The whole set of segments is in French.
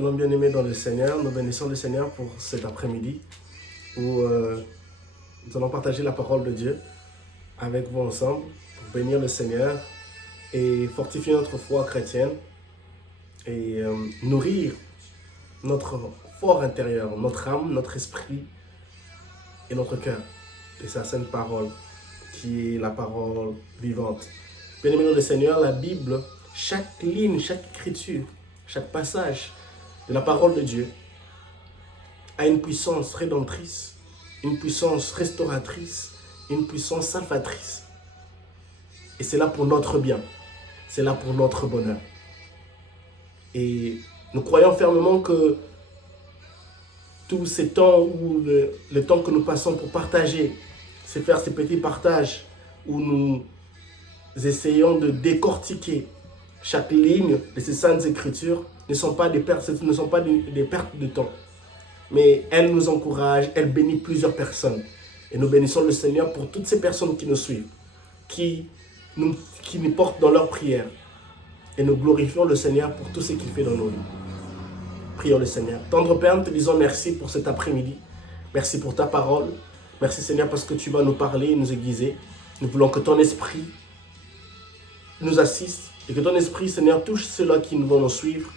Nous bien-aimés dans le Seigneur, nous bénissons le Seigneur pour cet après-midi où nous allons partager la parole de Dieu avec vous ensemble pour bénir le Seigneur et fortifier notre foi chrétienne et nourrir notre fort intérieur, notre âme, notre esprit et notre cœur de sa sainte parole qui est la parole vivante. Bien-aimés dans le Seigneur, la Bible, chaque ligne, chaque écriture, chaque passage de la parole de Dieu a une puissance rédemptrice, une puissance restauratrice, une puissance salvatrice. Et c'est là pour notre bien, c'est là pour notre bonheur. Et nous croyons fermement que tous ces temps où le temps que nous passons pour partager, c'est faire ces petits partages où nous essayons de décortiquer chaque ligne de ces saintes écritures ne sont pas des pertes de temps. Mais elles nous encouragent, elles bénissent plusieurs personnes. Et nous bénissons le Seigneur pour toutes ces personnes qui nous suivent, qui nous portent dans leurs prières. Et nous glorifions le Seigneur pour tout ce qu'il fait dans nos vies. Prions le Seigneur. Tendre Père, nous te disons merci pour cet après-midi. Merci pour ta parole. Merci Seigneur parce que tu vas nous parler et nous aiguiser. Nous voulons que ton esprit nous assiste et que ton esprit, Seigneur, touche ceux-là qui vont nous suivre.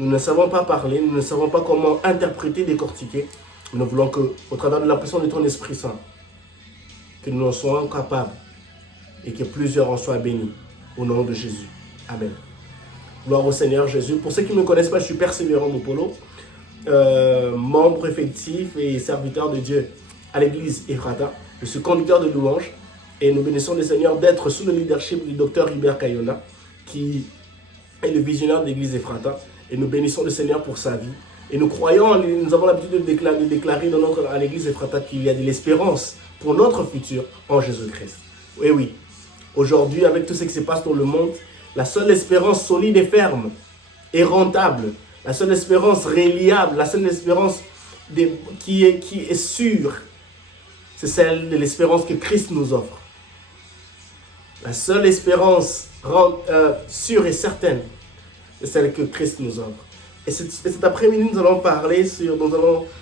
Nous ne savons pas parler, nous ne savons pas comment interpréter, décortiquer. Nous voulons que, au travers de la puissance de ton Esprit Saint, que nous en soyons capables et que plusieurs en soient bénis. Au nom de Jésus. Amen. Gloire au Seigneur Jésus. Pour ceux qui ne me connaissent pas, je suis Persévérant Mopolo, membre effectif et serviteur de Dieu à l'église Ephrata. Je suis conducteur de louanges et nous bénissons le Seigneur d'être sous le leadership du docteur Hubert Kayona, qui est le visionnaire de l'église Ephrata. Et nous bénissons le Seigneur pour sa vie. Et nous croyons, nous avons l'habitude de déclarer à l'église Ephrata qu'il y a de l'espérance pour notre futur en Jésus-Christ. Oui, oui. Aujourd'hui, avec tout ce qui se passe dans le monde, la seule espérance solide et ferme et rentable, la seule espérance reliable, la seule espérance qui est sûre, c'est celle de l'espérance que Christ nous offre. La seule espérance sûre et certaine, c'est celle que Christ nous offre. Et cet après-midi, nous allons parler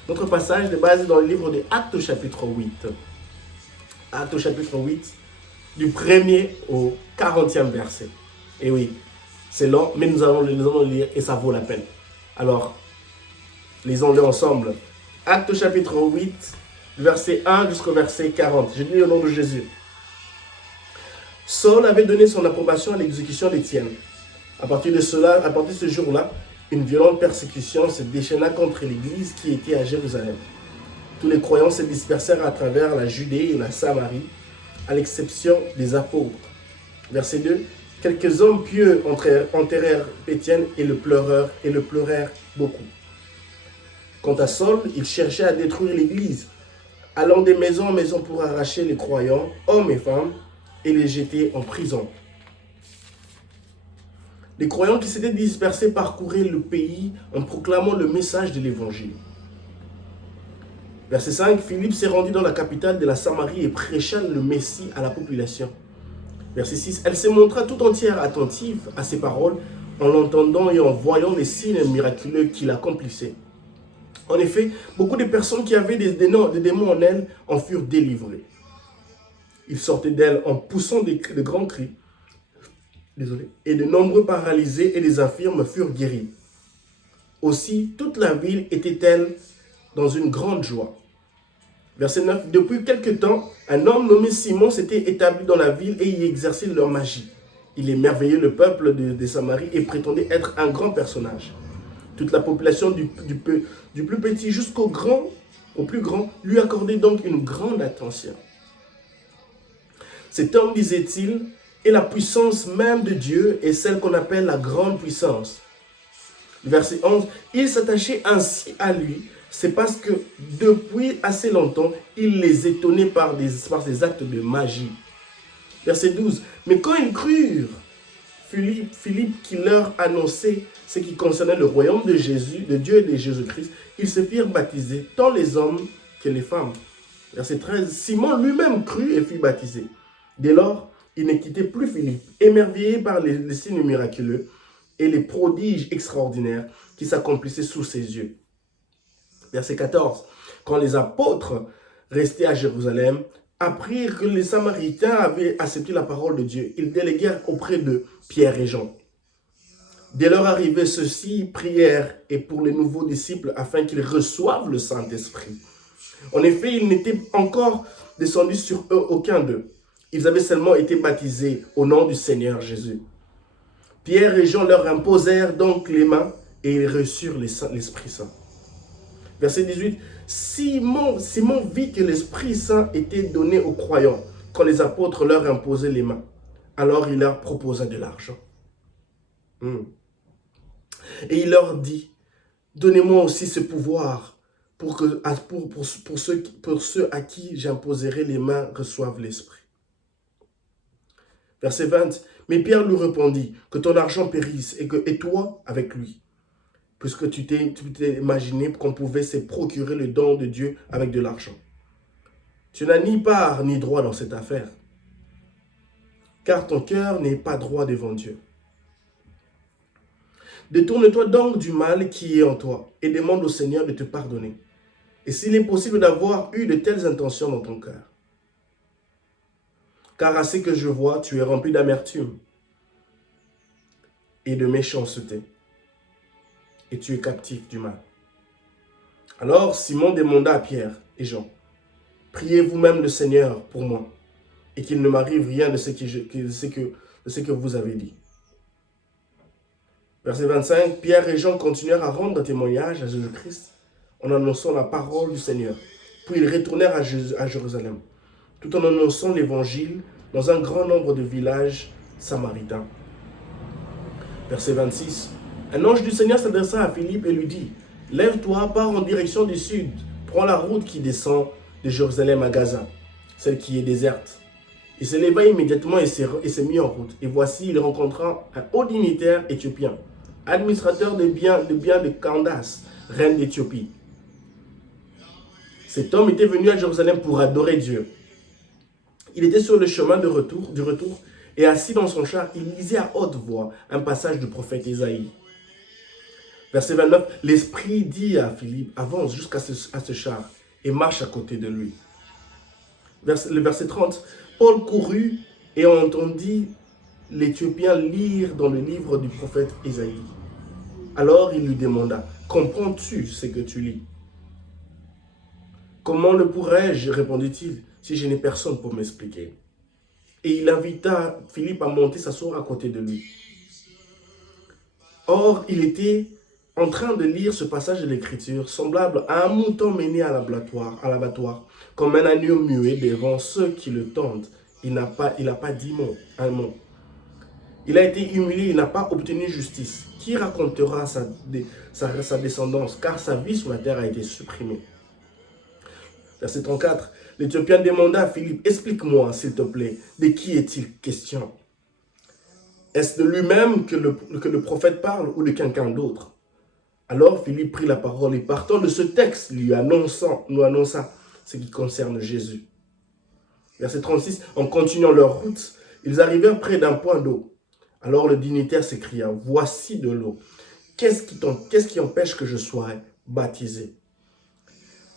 notre passage de base dans le livre des Actes au chapitre 8. Actes au chapitre 8, du 1er au 40e verset. Et oui, c'est long, mais nous allons le lire et ça vaut la peine. Alors, lisons-le ensemble. Actes au chapitre 8, verset 1 jusqu'au verset 40. Je lis au nom de Jésus. Saul avait donné son approbation à l'exécution d'Étienne. À partir de ce jour-là, une violente persécution se déchaîna contre l'église qui était à Jérusalem. Tous les croyants se dispersèrent à travers la Judée et la Samarie, à l'exception des apôtres. Verset 2. Quelques hommes pieux enterrèrent Étienne et le pleurèrent beaucoup. Quant à Saul, il cherchait à détruire l'église, allant de maison en maison pour arracher les croyants, hommes et femmes, et les jeter en prison. Les croyants qui s'étaient dispersés parcouraient le pays en proclamant le message de l'évangile. Verset 5, Philippe s'est rendu dans la capitale de la Samarie et prêcha le Messie à la population. Verset 6, elle se montra tout entière attentive à ses paroles en l'entendant et en voyant les signes miraculeux qu'il accomplissait. En effet, beaucoup de personnes qui avaient des démons en elles en furent délivrées. Ils sortaient d'elle en poussant de grands cris. Et de nombreux paralysés et des infirmes furent guéris. Aussi, toute la ville était-elle dans une grande joie. Verset 9. Depuis quelque temps, un homme nommé Simon s'était établi dans la ville et y exerçait leur magie. Il émerveillait le peuple de Samarie et prétendait être un grand personnage. Toute la population du plus petit jusqu'au plus grand, lui accordait donc une grande attention. Cet homme, disait-il, est la puissance même de Dieu et celle qu'on appelle la grande puissance. Verset 11, il s'attachait ainsi à lui, c'est parce que depuis assez longtemps, il les étonnait par ses actes de magie. Verset 12, mais quand ils crurent, Philippe qui leur annonçait ce qui concernait le royaume de Jésus, de Dieu et de Jésus-Christ, ils se firent baptiser, tant les hommes que les femmes. Verset 13, Simon lui-même crut et fut baptisé. Dès lors, il ne quittait plus Philippe, émerveillé par les signes miraculeux et les prodiges extraordinaires qui s'accomplissaient sous ses yeux. Verset 14. Quand les apôtres restés à Jérusalem apprirent que les Samaritains avaient accepté la parole de Dieu, ils déléguèrent auprès de Pierre et Jean. Dès leur arrivée, ceux-ci prièrent et pour les nouveaux disciples afin qu'ils reçoivent le Saint-Esprit. En effet, il n'était encore descendu sur eux aucun d'eux. Ils avaient seulement été baptisés au nom du Seigneur Jésus. Pierre et Jean leur imposèrent donc les mains et ils reçurent l'Esprit Saint. Verset 18. Simon vit que l'Esprit Saint était donné aux croyants quand les apôtres leur imposaient les mains. Alors il leur proposa de l'argent. Et il leur dit, donnez-moi aussi ce pouvoir pour ceux à qui j'imposerai les mains reçoivent l'Esprit. Verset 20. Mais Pierre lui répondit, que ton argent périsse et toi avec lui. Puisque tu t'es imaginé qu'on pouvait se procurer le don de Dieu avec de l'argent. Tu n'as ni part ni droit dans cette affaire, car ton cœur n'est pas droit devant Dieu. Détourne-toi donc du mal qui est en toi et demande au Seigneur de te pardonner. Et s'il est possible d'avoir eu de telles intentions dans ton cœur. Car à ce que je vois, tu es rempli d'amertume et de méchanceté. Et tu es captif du mal. Alors Simon demanda à Pierre et Jean, priez vous-même le Seigneur pour moi, et qu'il ne m'arrive rien de ce que vous avez dit. Verset 25, Pierre et Jean continuèrent à rendre témoignage à Jésus-Christ en annonçant la parole du Seigneur. Puis ils retournèrent à Jérusalem, tout en annonçant l'évangile dans un grand nombre de villages samaritains. Verset 26, un ange du Seigneur s'adressa à Philippe et lui dit, « Lève-toi, pars en direction du sud, prends la route qui descend de Jérusalem à Gaza, celle qui est déserte. » Il se leva immédiatement et s'est mis en route. Et voici, il rencontra un haut dignitaire éthiopien, administrateur des biens de Candace, reine d'Éthiopie. Cet homme était venu à Jérusalem pour adorer Dieu. Il était sur le chemin du retour, et assis dans son char, il lisait à haute voix un passage du prophète Isaïe. Verset 29, l'Esprit dit à Philippe, avance jusqu'à ce char et marche à côté de lui. Le verset 30, Paul courut et entendit l'Éthiopien lire dans le livre du prophète Isaïe. Alors il lui demanda, comprends-tu ce que tu lis? Comment le pourrais-je, répondit-il, si je n'ai personne pour m'expliquer? Et il invita Philippe à monter s'asseoir à côté de lui. Or, il était en train de lire ce passage de l'Écriture, semblable à un mouton mené à l'abattoir, comme un agneau muet devant ceux qui le tendent. Il n'a pas dit un mot. Il a été humilié, il n'a pas obtenu justice. Qui racontera sa descendance, car sa vie sur la terre a été supprimée. Verset 34, l'Éthiopien demanda à Philippe, explique-moi s'il te plaît, de qui est-il question? Est-ce de lui-même que le prophète parle ou de quelqu'un d'autre? Alors Philippe prit la parole et partant de ce texte, nous annonça ce qui concerne Jésus. Verset 36, en continuant leur route, ils arrivèrent près d'un point d'eau. Alors le dignitaire s'écria, voici de l'eau. Qu'est-ce qui empêche que je sois baptisé?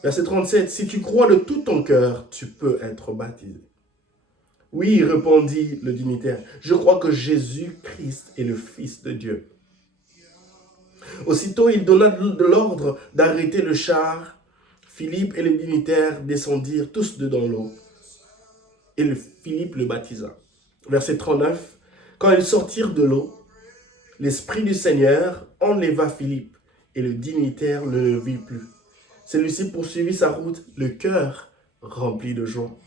Verset 37, si tu crois de tout ton cœur, tu peux être baptisé. Oui, répondit le dignitaire, je crois que Jésus-Christ est le Fils de Dieu. Aussitôt, il donna de l'ordre d'arrêter le char. Philippe et le dignitaire descendirent tous dedans l'eau. Et Philippe le baptisa. Verset 39. Quand ils sortirent de l'eau, l'Esprit du Seigneur enleva Philippe et le dignitaire ne le vit plus. Celui-ci poursuivit sa route, le cœur rempli de joie.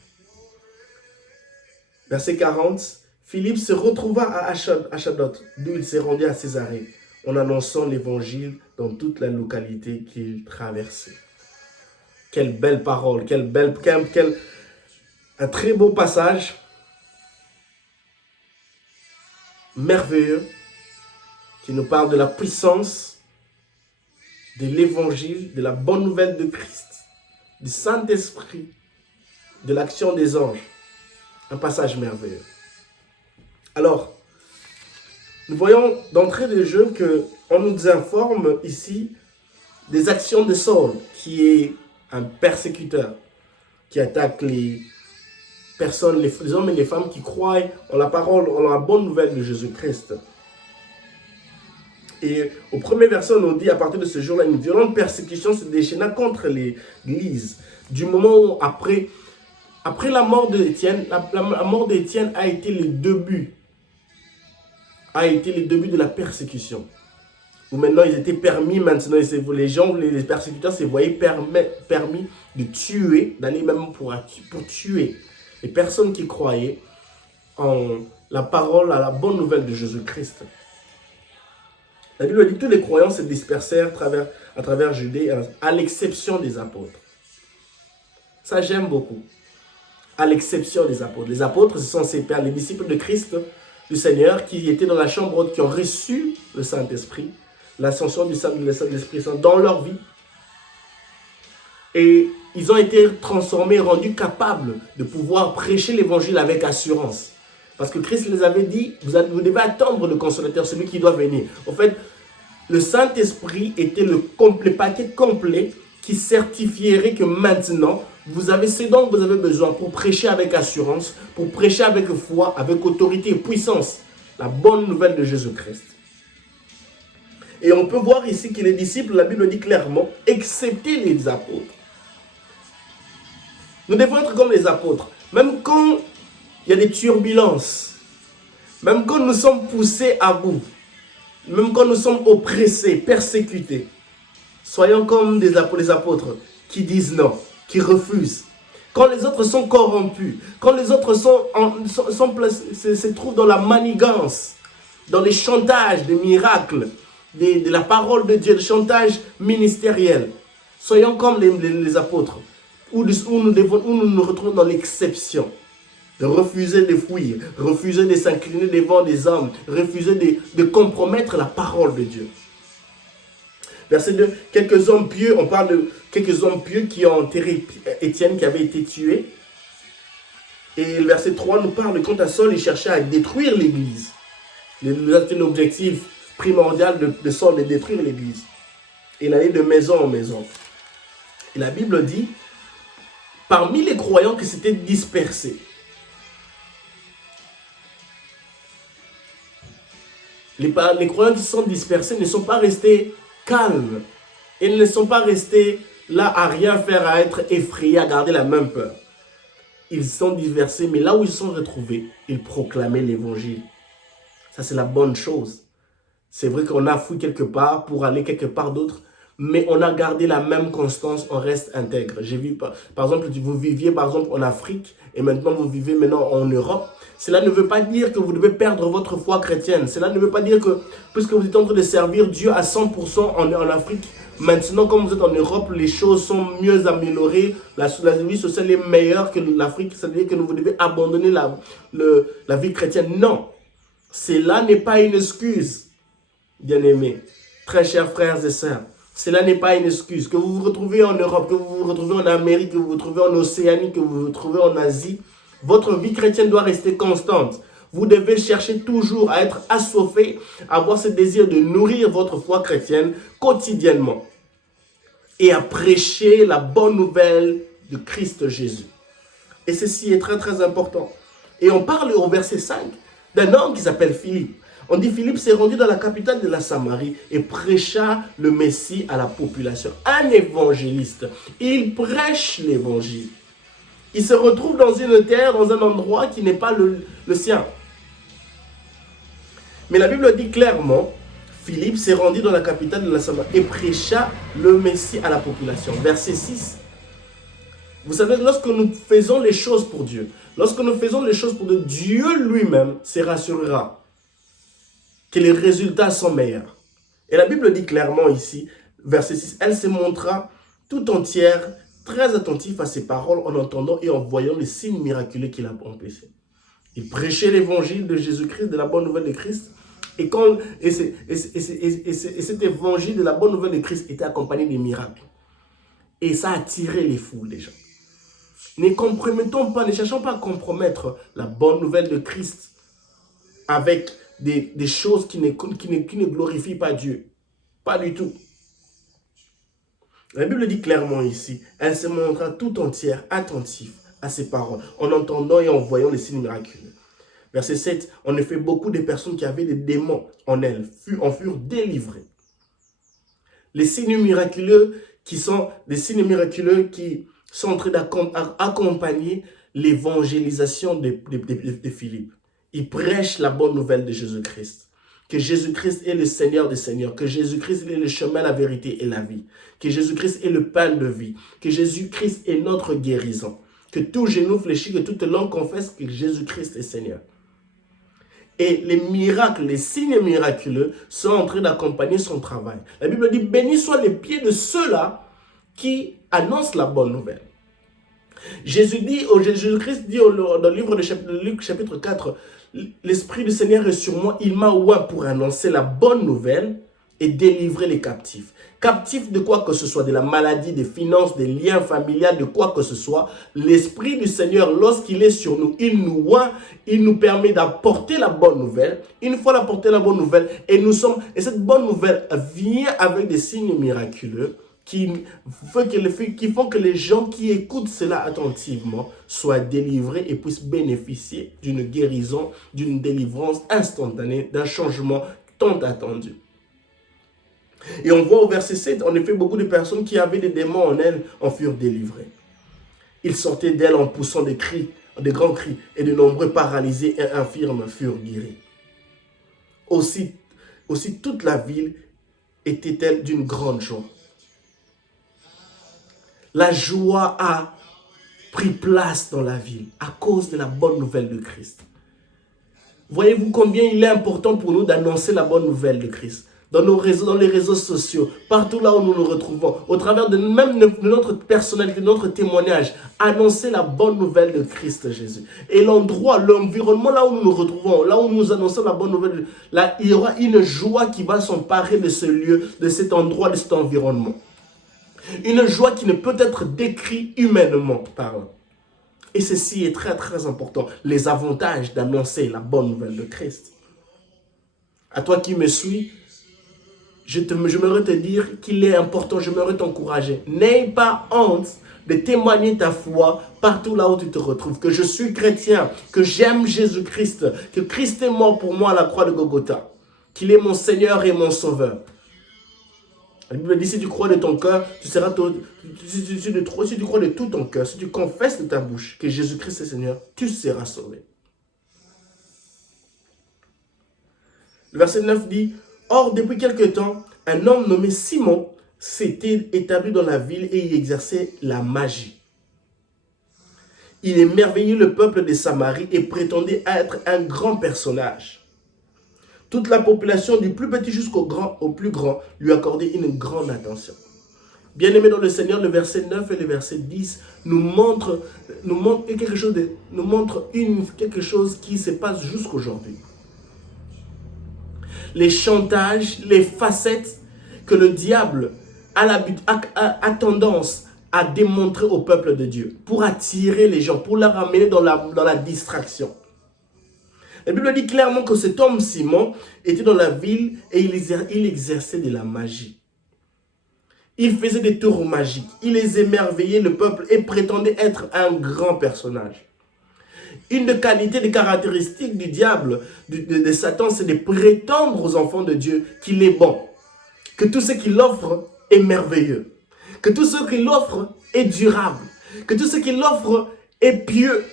Verset 40. Philippe se retrouva à Achadot, d'où il s'est rendu à Césarée, en annonçant l'évangile dans toute la localité qu'il traversait. Quelle belle parole, un très beau passage, merveilleux, qui nous parle de la puissance de l'évangile, de la bonne nouvelle de Christ, du Saint-Esprit, de l'action des anges. Un passage merveilleux. Alors, nous voyons d'entrée de jeu qu'on nous informe ici des actions de Saul, qui est un persécuteur, qui attaque les personnes, les hommes et les femmes qui croient en la parole, en la bonne nouvelle de Jésus-Christ. Et au premier verset, on nous dit, à partir de ce jour-là, une violente persécution se déchaîna contre l'Église. Du moment où, après la mort d'Étienne, la mort d'Étienne a été le début de la persécution. Où maintenant, ils étaient permis, maintenant, les gens, les persécuteurs se voyaient permis de tuer, d'aller même pour tuer les personnes qui croyaient en la parole, à la bonne nouvelle de Jésus-Christ. La Bible dit que tous les croyants se dispersèrent à travers Judée, à l'exception des apôtres. Ça, j'aime beaucoup. À l'exception des apôtres. Les apôtres, ce sont ces pères, les disciples de Christ, du Seigneur, qui étaient dans la chambre haute, qui ont reçu le Saint-Esprit, l'ascension de l'Esprit Saint dans leur vie. Et ils ont été transformés, rendus capables de pouvoir prêcher l'évangile avec assurance. Parce que Christ les avait dit, vous devez attendre le consolateur, celui qui doit venir. En fait, le Saint-Esprit était le paquet complet qui certifierait que maintenant, vous avez ce dont vous avez besoin pour prêcher avec assurance, pour prêcher avec foi, avec autorité et puissance, la bonne nouvelle de Jésus-Christ. Et on peut voir ici que les disciples, la Bible dit clairement, excepté les apôtres. Nous devons être comme les apôtres. Même quand il y a des turbulences, même quand nous sommes poussés à bout, même quand nous sommes oppressés, persécutés, soyons comme les apôtres qui disent non, qui refusent. Quand les autres sont corrompus, quand les autres se trouvent dans la manigance, dans les chantages des miracles, de la parole de Dieu, le chantage ministériel, soyons comme les apôtres, où nous nous retrouvons dans l'exception. De refuser de fuir, refuser de s'incliner devant des hommes, refuser de compromettre la parole de Dieu. Verset 2, quelques hommes pieux, on parle de quelques hommes pieux qui ont enterré Étienne qui avait été tué. Et le verset 3 nous parle de quant à Saul, il cherchait à détruire l'église. C'était l'objectif primordial de Saul, de détruire l'église. Il allait de maison en maison. Et la Bible dit, parmi les croyants qui s'étaient dispersés, les croyants qui se sont dispersés ne sont pas restés calmes. Ils ne sont pas restés là à rien faire, à être effrayés, à garder la même peur. Ils sont dispersés, mais là où ils se sont retrouvés, ils proclamaient l'évangile. Ça, c'est la bonne chose. C'est vrai qu'on a fui quelque part pour aller quelque part d'autre, mais on a gardé la même constance, on reste intègre. J'ai vu, par exemple, vous viviez par exemple en Afrique et maintenant vous vivez maintenant en Europe. Cela ne veut pas dire que vous devez perdre votre foi chrétienne. Cela ne veut pas dire que, puisque vous êtes en train de servir Dieu à 100% en Afrique, maintenant, comme vous êtes en Europe, les choses sont mieux améliorées, la vie sociale est meilleure que l'Afrique, c'est-à-dire que vous devez abandonner la vie chrétienne. Non, cela n'est pas une excuse, bien-aimés, très chers frères et sœurs. Cela n'est pas une excuse. Que vous vous retrouvez en Europe, que vous vous retrouvez en Amérique, que vous vous retrouvez en Océanie, que vous vous retrouvez en Asie, votre vie chrétienne doit rester constante. Vous devez chercher toujours à être assoiffé, à avoir ce désir de nourrir votre foi chrétienne quotidiennement et à prêcher la bonne nouvelle de Christ Jésus. Et ceci est très très important. Et on parle au verset 5 d'un homme qui s'appelle Philippe. On dit Philippe s'est rendu dans la capitale de la Samarie et prêcha le Messie à la population. Un évangéliste. Il prêche l'évangile. Il se retrouve dans une terre, dans un endroit qui n'est pas le sien. Mais la Bible dit clairement, Philippe s'est rendu dans la capitale de la Samarie et prêcha le Messie à la population. Verset 6. Vous savez, lorsque nous faisons les choses pour Dieu, lorsque nous faisons les choses pour Dieu, Dieu lui-même se rassurera que les résultats sont meilleurs. Et la Bible dit clairement ici, verset 6, elle se montra tout entière, très attentif à ses paroles en entendant et en voyant les signes miraculeux qu'il a accomplis. Il prêchait l'évangile de Jésus-Christ, de la bonne nouvelle de Christ. Et cet évangile de la bonne nouvelle de Christ était accompagné des miracles. Et ça a attiré les foules des gens. Ne compromettons pas, ne cherchons pas à compromettre la bonne nouvelle de Christ avec des choses qui ne glorifient pas Dieu. Pas du tout. La Bible dit clairement ici, elle se montra tout entière attentive à ses paroles, en entendant et en voyant les signes miraculeux. Verset 7, en effet, beaucoup de personnes qui avaient des démons en elles en furent délivrées. Les signes miraculeux qui sont des signes miraculeux qui sont en train d'accompagner l'évangélisation de Philippe. Il prêche la bonne nouvelle de Jésus-Christ. Que Jésus-Christ est le Seigneur des Seigneurs, que Jésus-Christ est le chemin, la vérité et la vie, que Jésus-Christ est le pain de vie, que Jésus-Christ est notre guérison, que tout genou fléchit, que toute langue confesse que Jésus-Christ est Seigneur. Et les miracles, les signes miraculeux sont en train d'accompagner son travail. La Bible dit, bénis soient les pieds de ceux-là qui annoncent la bonne nouvelle. Jésus-Christ dit dans le livre de Luc chapitre 4, l'Esprit du Seigneur est sur moi, il m'a oint pour annoncer la bonne nouvelle et délivrer les captifs. Captifs de quoi que ce soit, de la maladie, des finances, des liens familiaux, de quoi que ce soit. L'Esprit du Seigneur, lorsqu'il est sur nous, il nous oint, il nous permet d'apporter la bonne nouvelle. Une fois d'apporter la bonne nouvelle, et cette bonne nouvelle vient avec des signes miraculeux qui font que les gens qui écoutent cela attentivement soient délivrés et puissent bénéficier d'une guérison, d'une délivrance instantanée, d'un changement tant attendu. Et on voit au verset 7, en effet, beaucoup de personnes qui avaient des démons en elles en furent délivrées. Ils sortaient d'elles en poussant des cris, des grands cris, et de nombreux paralysés et infirmes furent guéris. Aussi toute la ville était-elle d'une grande joie. La joie a pris place dans la ville à cause de la bonne nouvelle de Christ. Voyez-vous combien il est important pour nous d'annoncer la bonne nouvelle de Christ dans les réseaux sociaux, partout là où nous nous retrouvons, au travers de même de notre personnalité, de notre témoignage, annoncer la bonne nouvelle de Christ Jésus. Et l'environnement là où nous nous retrouvons, là où nous annonçons la bonne nouvelle, là il y aura une joie qui va s'emparer de ce lieu, de cet endroit, de cet environnement. Une joie qui ne peut être décrite humainement parlant. Et ceci est très très important, les avantages d'annoncer la bonne nouvelle de Christ. À toi qui me suis, j'aimerais te dire qu'il est important, j'aimerais t'encourager. N'aie pas honte de témoigner ta foi partout là où tu te retrouves. Que je suis chrétien, que j'aime Jésus-Christ, que Christ est mort pour moi à la croix de Golgotha, qu'il est mon Seigneur et mon Sauveur. La Bible dit, si tu crois de ton cœur, tu seras si tu crois de tout ton cœur, si tu confesses de ta bouche que Jésus-Christ est Seigneur, tu seras sauvé. Le verset 9 dit, or, depuis quelque temps, un homme nommé Simon s'était établi dans la ville et y exerçait la magie. Il émerveillait le peuple de Samarie et prétendait être un grand personnage. Toute la population, du plus petit jusqu'au plus grand, lui accordait une grande attention. Bien-aimés dans le Seigneur, le verset 9 et le verset 10 nous montrent quelque chose qui se passe jusqu'aujourd'hui. Les chantages, les facettes que le diable a tendance à démontrer au peuple de Dieu pour attirer les gens, pour les ramener dans la distraction. La Bible dit clairement que cet homme Simon était dans la ville et il exerçait de la magie. Il faisait des tours magiques, il les émerveillait le peuple et prétendait être un grand personnage. Une des qualités, des caractéristiques du diable, de Satan, c'est de prétendre aux enfants de Dieu qu'il est bon. Que tout ce qu'il offre est merveilleux. Que tout ce qu'il offre est durable. Que tout ce qu'il offre est pieux.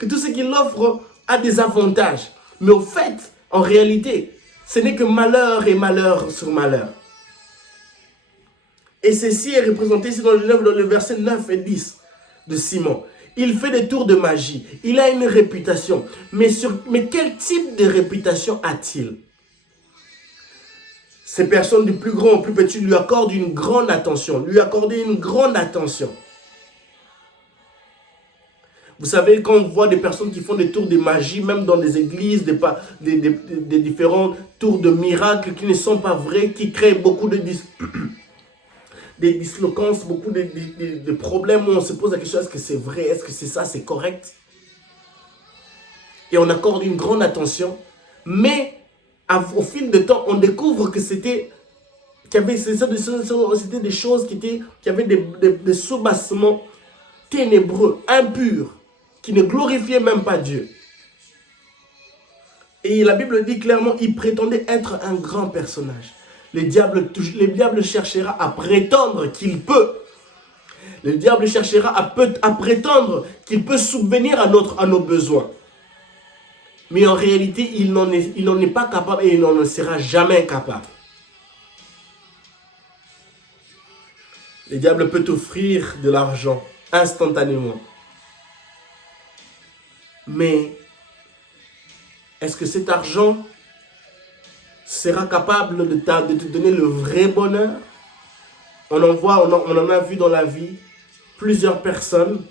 Que tout ce qu'il offre a des avantages. Mais au fait, en réalité, ce n'est que malheur et malheur sur malheur. Et ceci est représenté ici dans le verset 9 et 10 de Simon. Il fait des tours de magie. Il a une réputation. Mais quel type de réputation a-t-il? Ces personnes du plus grand au plus petit lui accordent une grande attention. Lui accorder une grande attention. Vous savez, quand on voit des personnes qui font des tours de magie, même dans des églises, des différents tours de miracles qui ne sont pas vrais, qui créent beaucoup de disloquances, beaucoup de problèmes où on se pose la question, est-ce que c'est vrai, est-ce que c'est ça, c'est correct? Et on accorde une grande attention, mais au fil du temps, on découvre que c'était des choses qui avaient des soubassements ténébreux, impurs, qui ne glorifiaient même pas Dieu. Et la Bible dit clairement, il prétendait être un grand personnage. Le diable cherchera à prétendre qu'il peut. Le diable cherchera à prétendre qu'il peut subvenir à nos besoins. Mais en réalité, il n'en est pas capable et il n'en sera jamais capable. Le diable peut t'offrir de l'argent instantanément. Mais est-ce que cet argent sera capable de te donner le vrai bonheur? On en a vu dans la vie plusieurs personnes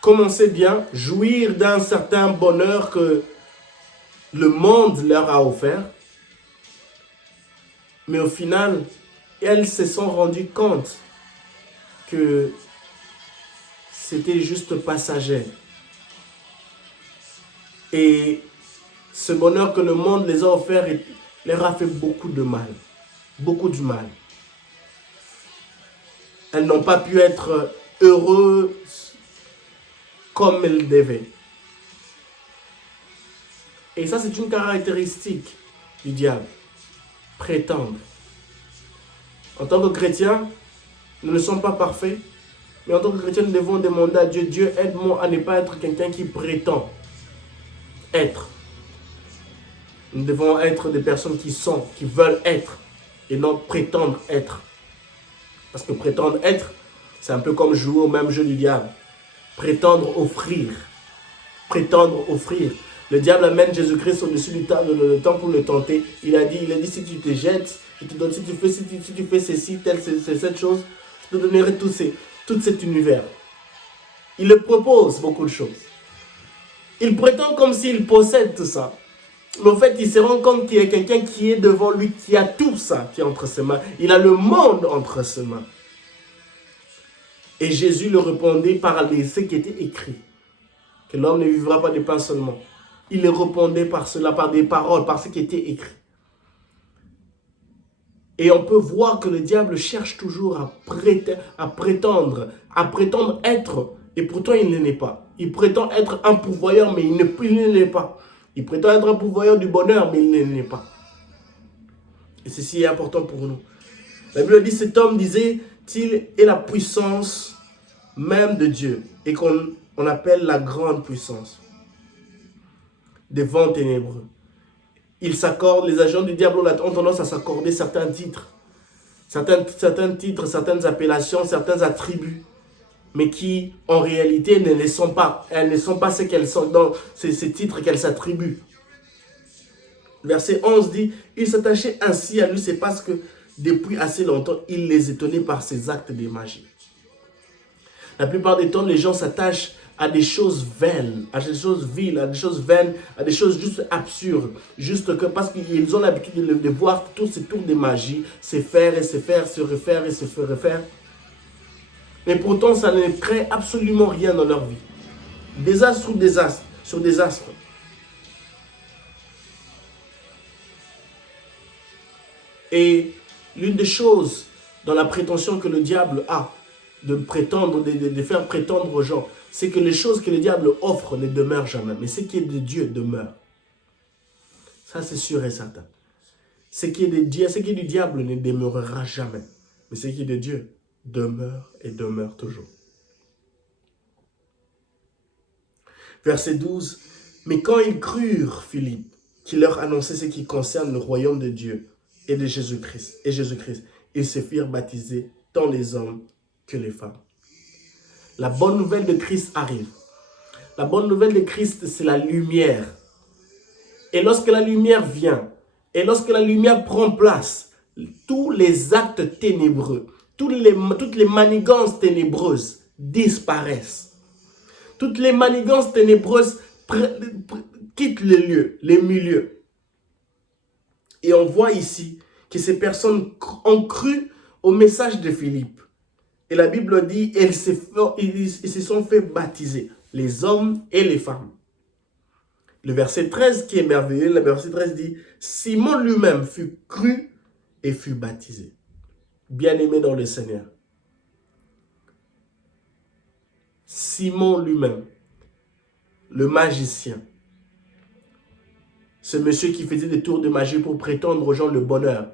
commencer bien, jouir d'un certain bonheur que le monde leur a offert. Mais au final, elles se sont rendues compte que c'était juste passager. Et ce bonheur que le monde les a offert leur a fait beaucoup de mal. Beaucoup de mal. Elles n'ont pas pu être heureuses comme elles devaient. Et ça, c'est une caractéristique du diable. Prétendre. En tant que chrétiens, nous ne sommes pas parfaits. Mais en tant que chrétiens, nous devons demander à Dieu, Dieu, aide-moi à ne pas être quelqu'un qui prétend être. Nous devons être des personnes qui sont, qui veulent être, et non prétendre être. Parce que prétendre être, c'est un peu comme jouer au même jeu du diable. Prétendre offrir. Prétendre offrir. Le diable amène Jésus-Christ au-dessus du temps pour le tenter. Il a dit, si tu te jettes, je te donne, si tu fais ceci, cette chose, je te donnerai tout cet univers. Il le propose beaucoup de choses. Il prétend comme s'il possède tout ça. Mais en fait, il se rend compte qu'il y a quelqu'un qui est devant lui, qui a tout ça qui est entre ses mains. Il a le monde entre ses mains. Et Jésus le répondait par ce qui était écrit. Que l'homme ne vivra pas de pain seulement. Il le répondait par cela, par des paroles, par ce qui était écrit. Et on peut voir que le diable cherche toujours à prétendre être, et pourtant il ne l'est pas. Il prétend être un pourvoyeur, mais il ne l'est pas. Il prétend être un pourvoyeur du bonheur, mais il ne l'est pas. Et ceci est important pour nous. La Bible dit, cet homme disait-il est la puissance même de Dieu, et qu'on appelle la grande puissance des vents ténébreux. Les agents du diable ont tendance à s'accorder certains titres, certaines appellations, certains attributs, mais qui, en réalité, ne le sont pas. Elles ne sont pas ce qu'elles sont dans ces titres qu'elles s'attribuent. Verset 11 dit, il s'attachait ainsi à lui, c'est parce que depuis assez longtemps, il les étonnait par ses actes de magie. La plupart du temps, les gens s'attachent à des choses vaines, à des choses viles, à des choses vaines, à des choses juste absurdes. Juste que parce qu'ils ont l'habitude de voir tous ces tours de magie, se faire et se faire, se refaire et se refaire. Mais pourtant, ça ne crée absolument rien dans leur vie. Désastre sur désastre. Et l'une des choses dans la prétention que le diable a, de faire prétendre aux gens, c'est que les choses que le diable offre ne demeurent jamais. Mais ce qui est de Dieu demeure. Ça, c'est sûr et certain. Ce qui est du diable ne demeurera jamais. Mais ce qui est de Dieu demeure et demeure toujours. Verset 12. Mais quand ils crurent Philippe, qui leur annonçait ce qui concerne le royaume de Dieu et de Jésus-Christ, ils se firent baptiser, tant les hommes que les femmes. La bonne nouvelle de Christ arrive. La bonne nouvelle de Christ, c'est la lumière. Et lorsque la lumière vient, et lorsque la lumière prend place, tous les actes ténébreux, toutes les manigances ténébreuses disparaissent. Toutes les manigances ténébreuses quittent les milieux. Et on voit ici que ces personnes ont cru au message de Philippe. Et la Bible dit, ils se sont fait baptiser, les hommes et les femmes. Le verset 13 qui est merveilleux, le verset 13 dit « Simon lui-même fut cru et fut baptisé. » Bien-aimé dans le Seigneur. Simon lui-même, le magicien, ce monsieur qui faisait des tours de magie pour prétendre aux gens le bonheur,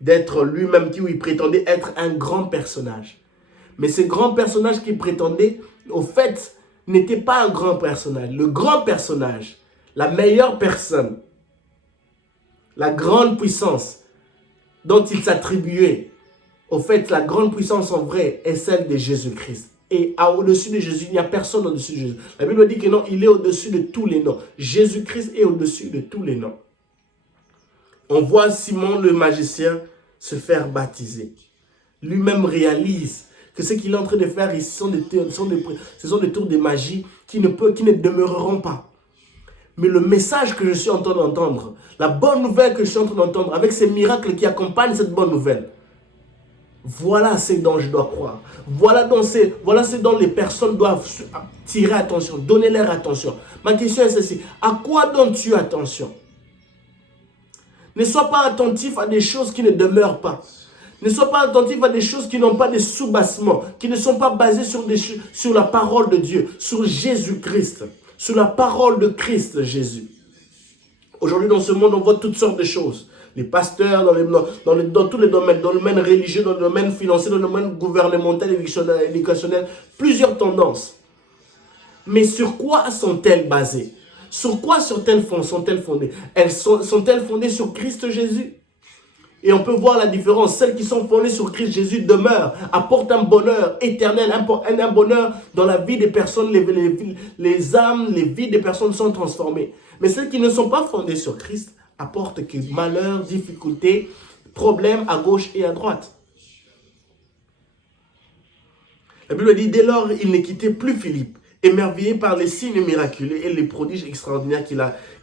d'être lui-même qui prétendait être un grand personnage. Mais ce grand personnage qu'il prétendait, au fait, n'était pas un grand personnage. Le grand personnage, la meilleure personne, la grande puissance dont il s'attribuait, au fait, la grande puissance en vrai est celle de Jésus-Christ. Et au-dessus de Jésus, il n'y a personne au-dessus de Jésus. La Bible dit que non, il est au-dessus de tous les noms. Jésus-Christ est au-dessus de tous les noms. On voit Simon le magicien se faire baptiser. Lui-même réalise que ce qu'il est en train de faire ici ce sont des tours de magie qui ne demeureront pas. Mais le message que je suis en train d'entendre, la bonne nouvelle que je suis en train d'entendre, avec ces miracles qui accompagnent cette bonne nouvelle, voilà ce dont je dois croire. Voilà ce dont les personnes doivent tirer attention, donner leur attention. Ma question est celle-ci. À quoi donnes-tu attention? Ne sois pas attentif à des choses qui ne demeurent pas. Ne sois pas attentif à des choses qui n'ont pas de sous-bassement, qui ne sont pas basées sur la parole de Dieu, sur Jésus-Christ, sur la parole de Christ Jésus. Aujourd'hui, dans ce monde, on voit toutes sortes de choses. Les pasteurs, dans tous les domaines, dans le domaine religieux, dans le domaine financier, dans le domaine gouvernemental, éducationnel, plusieurs tendances. Mais sur quoi sont-elles basées? Sur quoi sont-elles fondées? Sont-elles fondées sur Christ Jésus? Et on peut voir la différence. Celles qui sont fondées sur Christ Jésus demeurent, apportent un bonheur éternel, un bonheur dans la vie des personnes, les âmes, les vies des personnes sont transformées. Mais celles qui ne sont pas fondées sur Christ apportent que malheur, difficultés, problèmes à gauche et à droite. La Bible dit, dès lors, il ne quittait plus Philippe, émerveillé par les signes miraculeux et les prodiges extraordinaires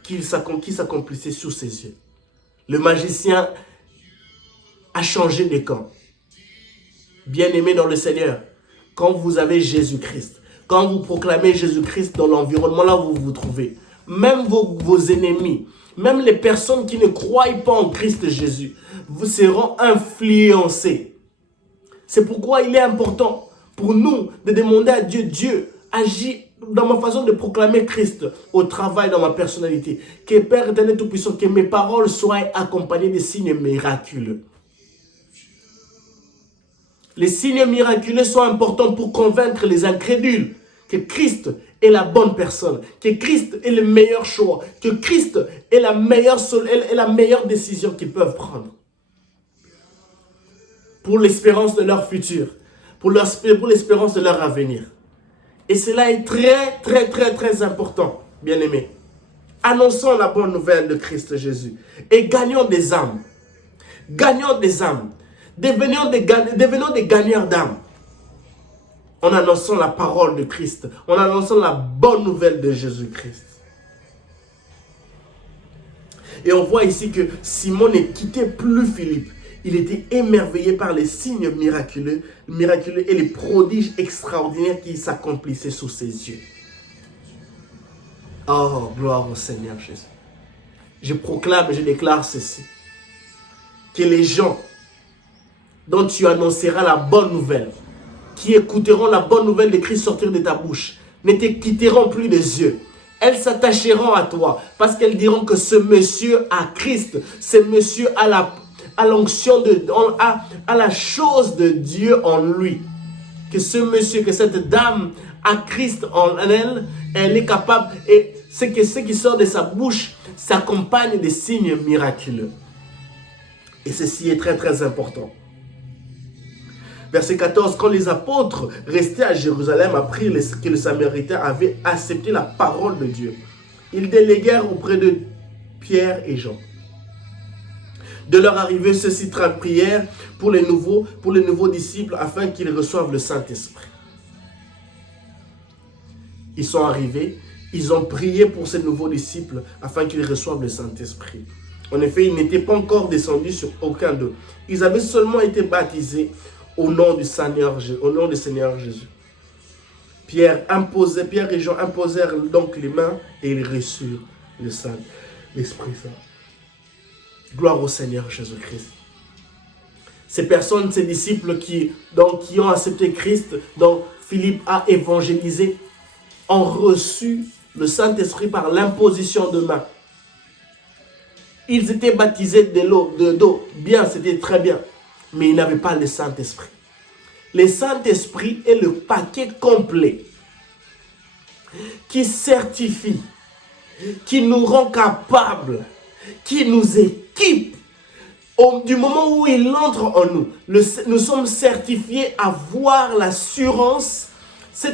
qui s'accomplissaient sous ses yeux. Le magicien a changé de camp. Bien-aimé dans le Seigneur, quand vous avez Jésus-Christ, quand vous proclamez Jésus-Christ dans l'environnement là où vous vous trouvez, même vos ennemis, même les personnes qui ne croient pas en Christ Jésus, vous seront influencés. C'est pourquoi il est important pour nous de demander à Dieu, Dieu, agis dans ma façon de proclamer Christ au travail, dans ma personnalité. Que Père éternel tout-puissant, que mes paroles soient accompagnées de signes miraculeux. Les signes miraculeux sont importants pour convaincre les incrédules que Christ est la bonne personne, que Christ est le meilleur choix, que Christ est la meilleure décision qu'ils peuvent prendre pour l'espérance de leur futur, pour l'espérance de leur avenir. Et cela est très, très, très, très important, bien-aimés. Annonçons la bonne nouvelle de Christ Jésus et gagnons des âmes. Gagnons des âmes. Devenons des gagneurs d'âmes. En annonçant la parole de Christ, en annonçant la bonne nouvelle de Jésus-Christ. Et on voit ici que Simon ne quittait plus Philippe. Il était émerveillé par les signes miraculeux et les prodiges extraordinaires qui s'accomplissaient sous ses yeux. Oh, gloire au Seigneur Jésus. Je proclame et je déclare ceci. Que les gens dont tu annonceras la bonne nouvelle, qui écouteront la bonne nouvelle de Christ sortir de ta bouche, ne te quitteront plus des yeux. Elles s'attacheront à toi parce qu'elles diront que ce monsieur a Christ, ce monsieur a l'onction a la chose de Dieu en lui. Que ce monsieur, que cette dame a Christ en elle, elle est capable, et ce qui sort de sa bouche s'accompagne des signes miraculeux. Et ceci est très très important. Verset 14, quand les apôtres restés à Jérusalem apprirent que les Samaritains avaient accepté la parole de Dieu, ils déléguèrent auprès de Pierre et Jean. De leur arrivée, ceux-ci prièrent pour les nouveaux disciples afin qu'ils reçoivent le Saint-Esprit. Ils sont arrivés, ils ont prié pour ces nouveaux disciples afin qu'ils reçoivent le Saint-Esprit. En effet, ils n'étaient pas encore descendus sur aucun d'eux. Ils avaient seulement été baptisés au nom du Seigneur Jésus. Pierre et Jean imposèrent donc les mains et ils reçurent l'Esprit Saint. Gloire au Seigneur Jésus-Christ. Ces personnes, ces disciples qui ont accepté Christ, dont Philippe a évangélisé, ont reçu le Saint-Esprit par l'imposition de main. Ils étaient baptisés d'eau. Bien, c'était très bien. Mais ils n'avaient pas le Saint-Esprit. Le Saint-Esprit est le paquet complet qui certifie, qui nous rend capables, qui nous équipe. Du moment où il entre en nous, nous sommes certifiés à voir l'assurance, ces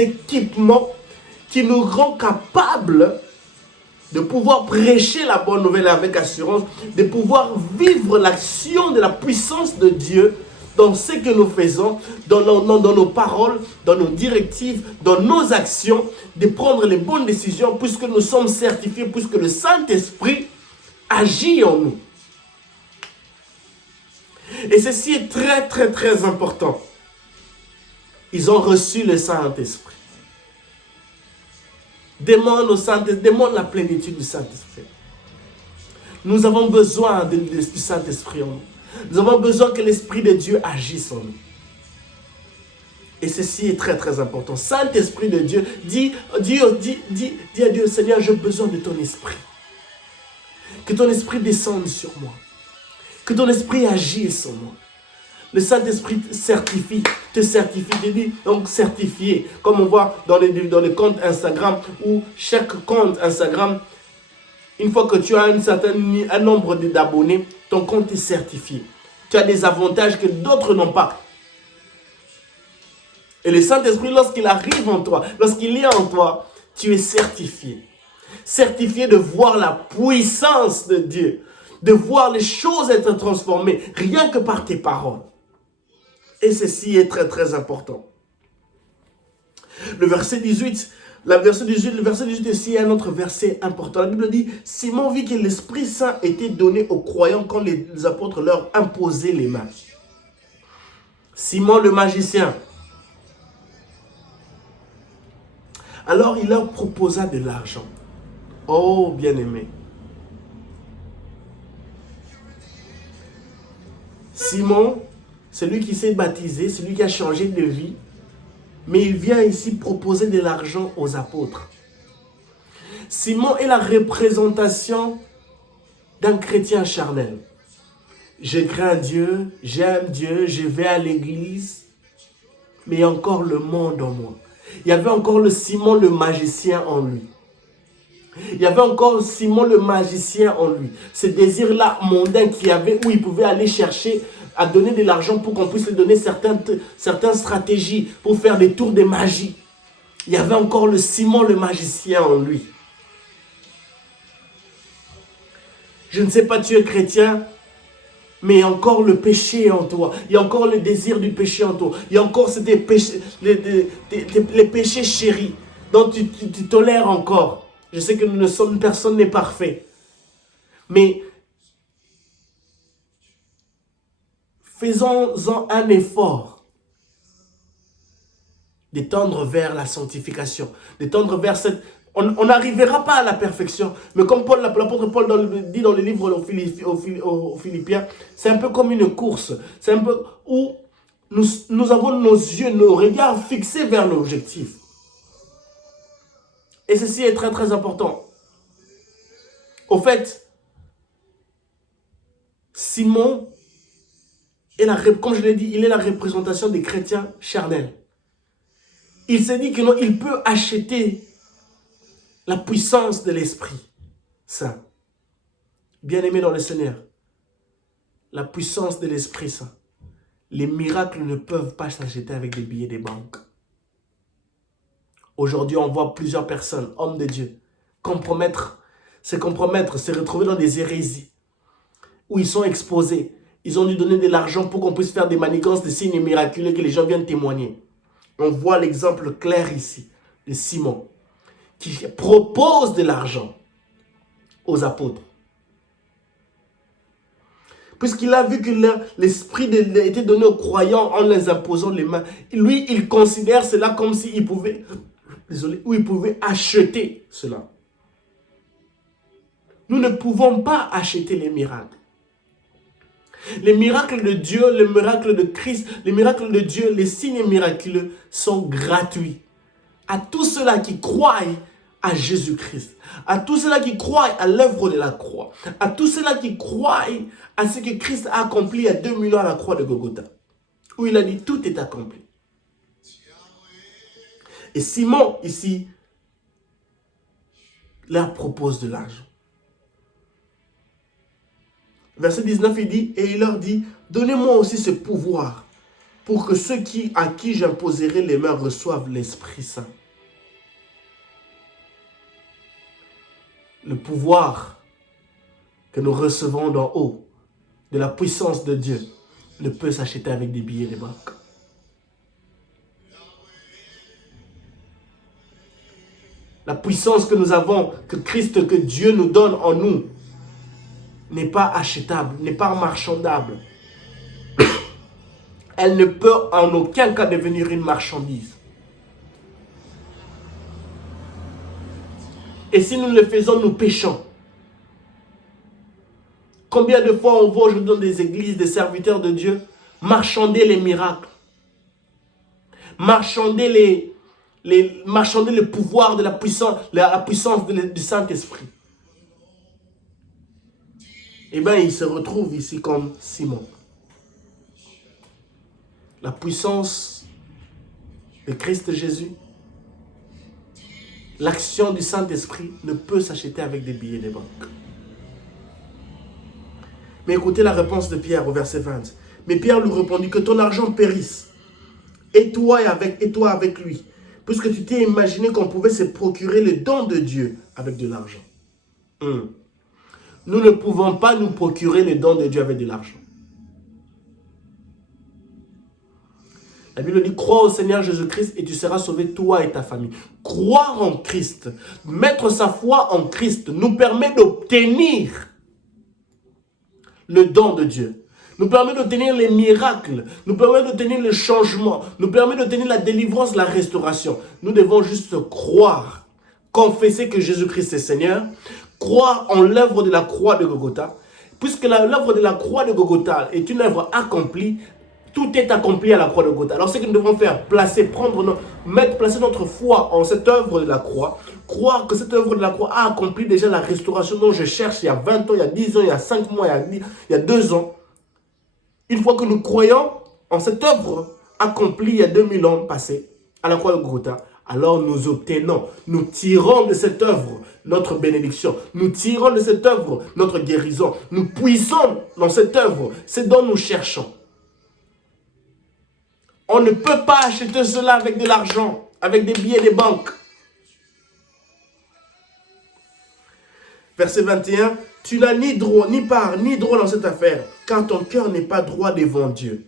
équipements qui nous rend capables de pouvoir prêcher la bonne nouvelle avec assurance, de pouvoir vivre l'action de la puissance de Dieu dans ce que nous faisons, dans nos paroles, dans nos directives, dans nos actions, de prendre les bonnes décisions puisque nous sommes certifiés, puisque le Saint-Esprit agit en nous. Et ceci est très, très, très important. Ils ont reçu le Saint-Esprit. Demande au Saint-Esprit, demande la plénitude du Saint-Esprit. Nous avons besoin du Saint-Esprit en nous. Nous avons besoin que l'Esprit de Dieu agisse en nous. Et ceci est très, très important. Saint-Esprit de Dieu, dis à Dieu, Seigneur, j'ai besoin de ton Esprit. Que ton Esprit descende sur moi. Que ton Esprit agisse en moi. Le Saint-Esprit te certifie, te dit, donc certifié. Comme on voit dans les comptes Instagram, où chaque compte Instagram, une fois que tu as un nombre d'abonnés, ton compte est certifié. Tu as des avantages que d'autres n'ont pas. Et le Saint-Esprit, lorsqu'il arrive en toi, lorsqu'il est en toi, tu es certifié. Certifié de voir la puissance de Dieu, de voir les choses être transformées, rien que par tes paroles. Et ceci est très très important. Le verset 18 aussi est un autre verset important. La Bible dit, Simon vit que l'Esprit Saint était donné aux croyants quand les apôtres leur imposaient les mains. Simon le magicien. Alors il leur proposa de l'argent. Oh bien-aimé. Simon, celui qui s'est baptisé, celui qui a changé de vie, mais il vient ici proposer de l'argent aux apôtres. Simon est la représentation d'un chrétien charnel. Je crains Dieu, j'aime Dieu, je vais à l'église, mais il y a encore le monde en moi. Il y avait encore le Simon le magicien en lui. Il y avait encore Simon le magicien en lui. Ce désir-là mondain qu'il avait, où il pouvait aller chercher à donner de l'argent pour qu'on puisse lui donner certaines stratégies pour faire des tours de magie. Il y avait encore le Simon le magicien en lui. Je ne sais pas, tu es chrétien, mais il y a encore le péché en toi. Il y a encore le désir du péché en toi. Il y a encore les péchés chéris dont tu tolères encore. Je sais que personne n'est parfait. Mais faisons-en un effort de tendre vers la sanctification, de tendre vers cette... On n'arrivera pas à la perfection, mais comme l'apôtre Paul dit dans le livre aux Philippiens, c'est un peu comme une course. C'est un peu où nous avons nos yeux, nos regards fixés vers l'objectif. Et ceci est très très important. Au fait, Simon, comme je l'ai dit, il est la représentation des chrétiens charnels. Il s'est dit que non, il peut acheter la puissance de l'Esprit Saint. Bien-aimé dans le Seigneur, la puissance de l'Esprit Saint. Les miracles ne peuvent pas s'acheter avec des billets de banque. Aujourd'hui, on voit plusieurs personnes, hommes de Dieu, se retrouver dans des hérésies où ils sont exposés. Ils ont dû donner de l'argent pour qu'on puisse faire des manigances, des signes miraculeux, que les gens viennent témoigner. On voit l'exemple clair ici de Simon qui propose de l'argent aux apôtres. Puisqu'il a vu que l'esprit était donné aux croyants en les imposant les mains. Lui, il considère cela comme s'il pouvait désolé, où il pouvait acheter cela. Nous ne pouvons pas acheter les miracles. Les miracles de Dieu, les miracles de Christ, les miracles de Dieu, les signes miraculeux sont gratuits. À tous ceux-là qui croient à Jésus-Christ, à tous ceux-là qui croient à l'œuvre de la croix, à tous ceux-là qui croient à ce que Christ a accompli il y a 2000 ans à la croix de Golgotha, où il a dit tout est accompli. Et Simon, ici, leur propose de l'argent. Verset 19, il dit, et il leur dit, donnez-moi aussi ce pouvoir pour que ceux à qui j'imposerai les mains reçoivent l'Esprit Saint. Le pouvoir que nous recevons d'en haut, de la puissance de Dieu, ne peut s'acheter avec des billets de banque. La puissance que nous avons, que Christ, que Dieu nous donne en nous, n'est pas achetable, n'est pas marchandable. Elle ne peut en aucun cas devenir une marchandise. Et si nous le faisons, nous péchons. Combien de fois on voit aujourd'hui dans des églises, des serviteurs de Dieu, marchander les miracles, marchander le pouvoir de la puissance du Saint-Esprit. Eh bien, il se retrouve ici comme Simon. La puissance de Christ Jésus, l'action du Saint-Esprit ne peut s'acheter avec des billets de banque. Mais écoutez la réponse de Pierre au verset 20. Mais Pierre lui répondit que ton argent périsse, et toi avec lui, puisque tu t'es imaginé qu'on pouvait se procurer le don de Dieu avec de l'argent. Nous ne pouvons pas nous procurer le don de Dieu avec de l'argent. La Bible dit, crois au Seigneur Jésus-Christ et tu seras sauvé, toi et ta famille. Croire en Christ, mettre sa foi en Christ, nous permet d'obtenir le don de Dieu. Nous permet d'obtenir les miracles, nous permet d'obtenir le changement, nous permet d'obtenir la délivrance, la restauration. Nous devons juste croire, confesser que Jésus-Christ est Seigneur, croire en l'œuvre de la croix de Golgotha. Puisque l'œuvre de la croix de Golgotha est une œuvre accomplie, tout est accompli à la croix de Golgotha. Alors ce que nous devons faire, placer notre foi en cette œuvre de la croix, croire que cette œuvre de la croix a accompli déjà la restauration dont je cherche il y a 20 ans, il y a 10 ans, il y a 5 mois, il y a 2 ans. Une fois que nous croyons en cette œuvre accomplie il y a 2000 ans passés à la croix de Golgotha, alors nous obtenons, nous tirons de cette œuvre notre bénédiction, nous tirons de cette œuvre notre guérison, nous puisons dans cette œuvre, c'est dont nous cherchons. On ne peut pas acheter cela avec de l'argent, avec des billets de banque. Verset 21, tu n'as ni droit, ni part, ni droit dans cette affaire, car ton cœur n'est pas droit devant Dieu.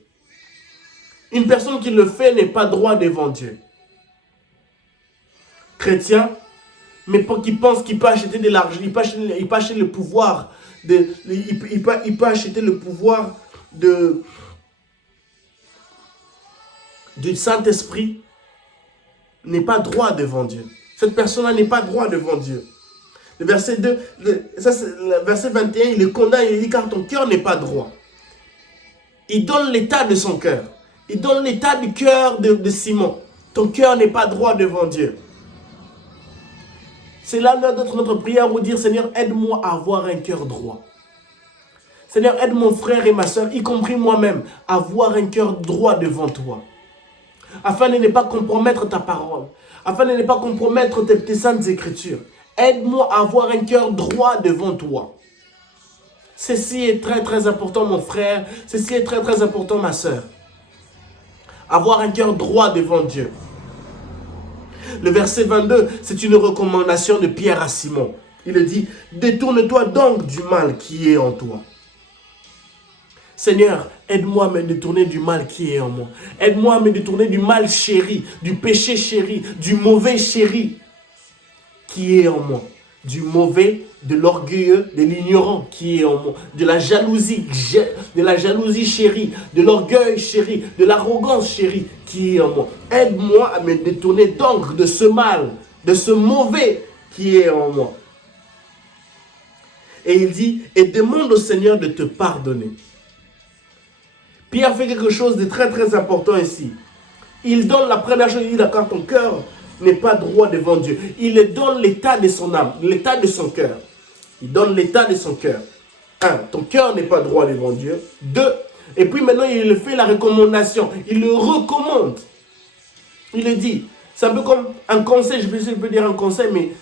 Une personne qui le fait n'est pas droit devant Dieu. Chrétien, mais qui pense qu'il peut acheter de l'argent, il peut acheter le pouvoir, il peut acheter le pouvoir du Saint-Esprit, n'est pas droit devant Dieu. Cette personne-là n'est pas droit devant Dieu. Le verset 2, le verset 21, il le condamne, il dit car ton cœur n'est pas droit. Il donne l'état de son cœur. Il donne l'état du cœur de Simon. Ton cœur n'est pas droit devant Dieu. C'est là notre prière où dire Seigneur, aide-moi à avoir un cœur droit. Seigneur, aide mon frère et ma soeur, y compris moi-même, à avoir un cœur droit devant toi. Afin de ne pas compromettre ta parole. Afin de ne pas compromettre tes saintes écritures. Aide-moi à avoir un cœur droit devant toi. Ceci est très très important mon frère. Ceci est très très important ma soeur. Avoir un cœur droit devant Dieu. Le verset 22, c'est une recommandation de Pierre à Simon. Il dit, détourne-toi donc du mal qui est en toi. Seigneur, aide-moi à me détourner du mal qui est en moi. Aide-moi à me détourner du mal chéri, du péché chéri, du mauvais chéri qui est en moi. du mauvais, de l'orgueilleux, de l'ignorant qui est en moi, de la jalousie chérie, de l'orgueil chéri, de l'arrogance chérie qui est en moi. Aide-moi à me détourner donc de ce mal, de ce mauvais qui est en moi. Et il dit, et demande au Seigneur de te pardonner. Pierre fait quelque chose de très très important ici. Il donne la première chose, il dit d'accord, ton cœur n'est pas droit devant Dieu. Il donne l'état de son âme, l'état de son cœur. Il donne l'état de son cœur. 1. Ton cœur n'est pas droit devant Dieu. 2. Et puis maintenant, il fait la recommandation. Il le recommande. Il le dit. C'est un peu comme un conseil, je peux dire un conseil, mais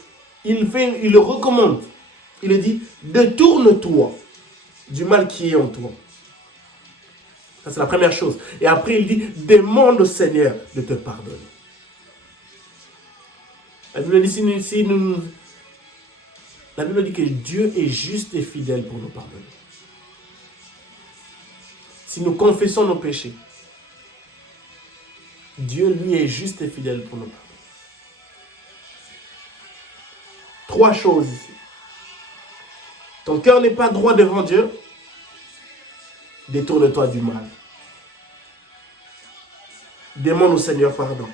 il le recommande. Il le dit, détourne-toi du mal qui est en toi. Ça, c'est la première chose. Et après, il dit, demande au Seigneur de te pardonner. La Bible dit, la Bible dit que Dieu est juste et fidèle pour nous pardonner. Si nous confessons nos péchés, Dieu, lui, est juste et fidèle pour nous pardonner. 3 choses ici. Ton cœur n'est pas droit devant Dieu. Détourne-toi du mal. Demande au Seigneur pardon.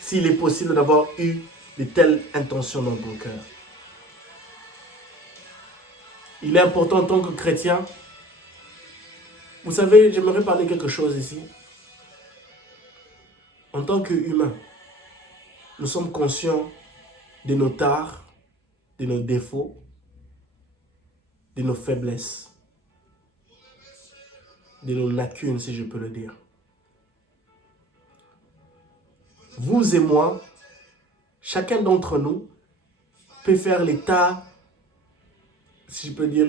S'il est possible d'avoir eu de telles intentions dans ton cœur. Il est important en tant que chrétien. Vous savez, j'aimerais parler quelque chose ici. En tant qu'humains, nous sommes conscients de nos tares, de nos défauts, de nos faiblesses, de nos lacunes, si je peux le dire. Vous et moi, chacun d'entre nous peut faire l'état, si je peux dire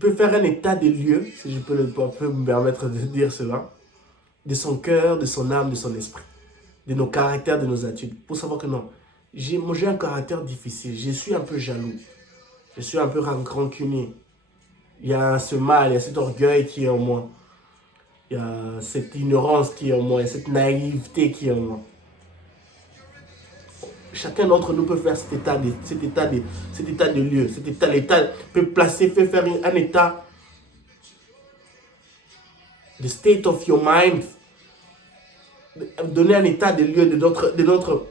peut faire un état des lieux, si je peux me permettre de dire cela, de son cœur, de son âme, de son esprit, de nos caractères, de nos attitudes. Pour savoir que non, j'ai un caractère difficile, je suis un peu jaloux, je suis un peu rancunier. Il y a ce mal, il y a cet orgueil qui est en moi. Il y a cette ignorance qui est en moi, il y a cette naïveté qui est en moi. Chacun d'entre nous peut faire cet état de lieu, l'état peut faire un état, the state of your mind, donner un état de lieu de notre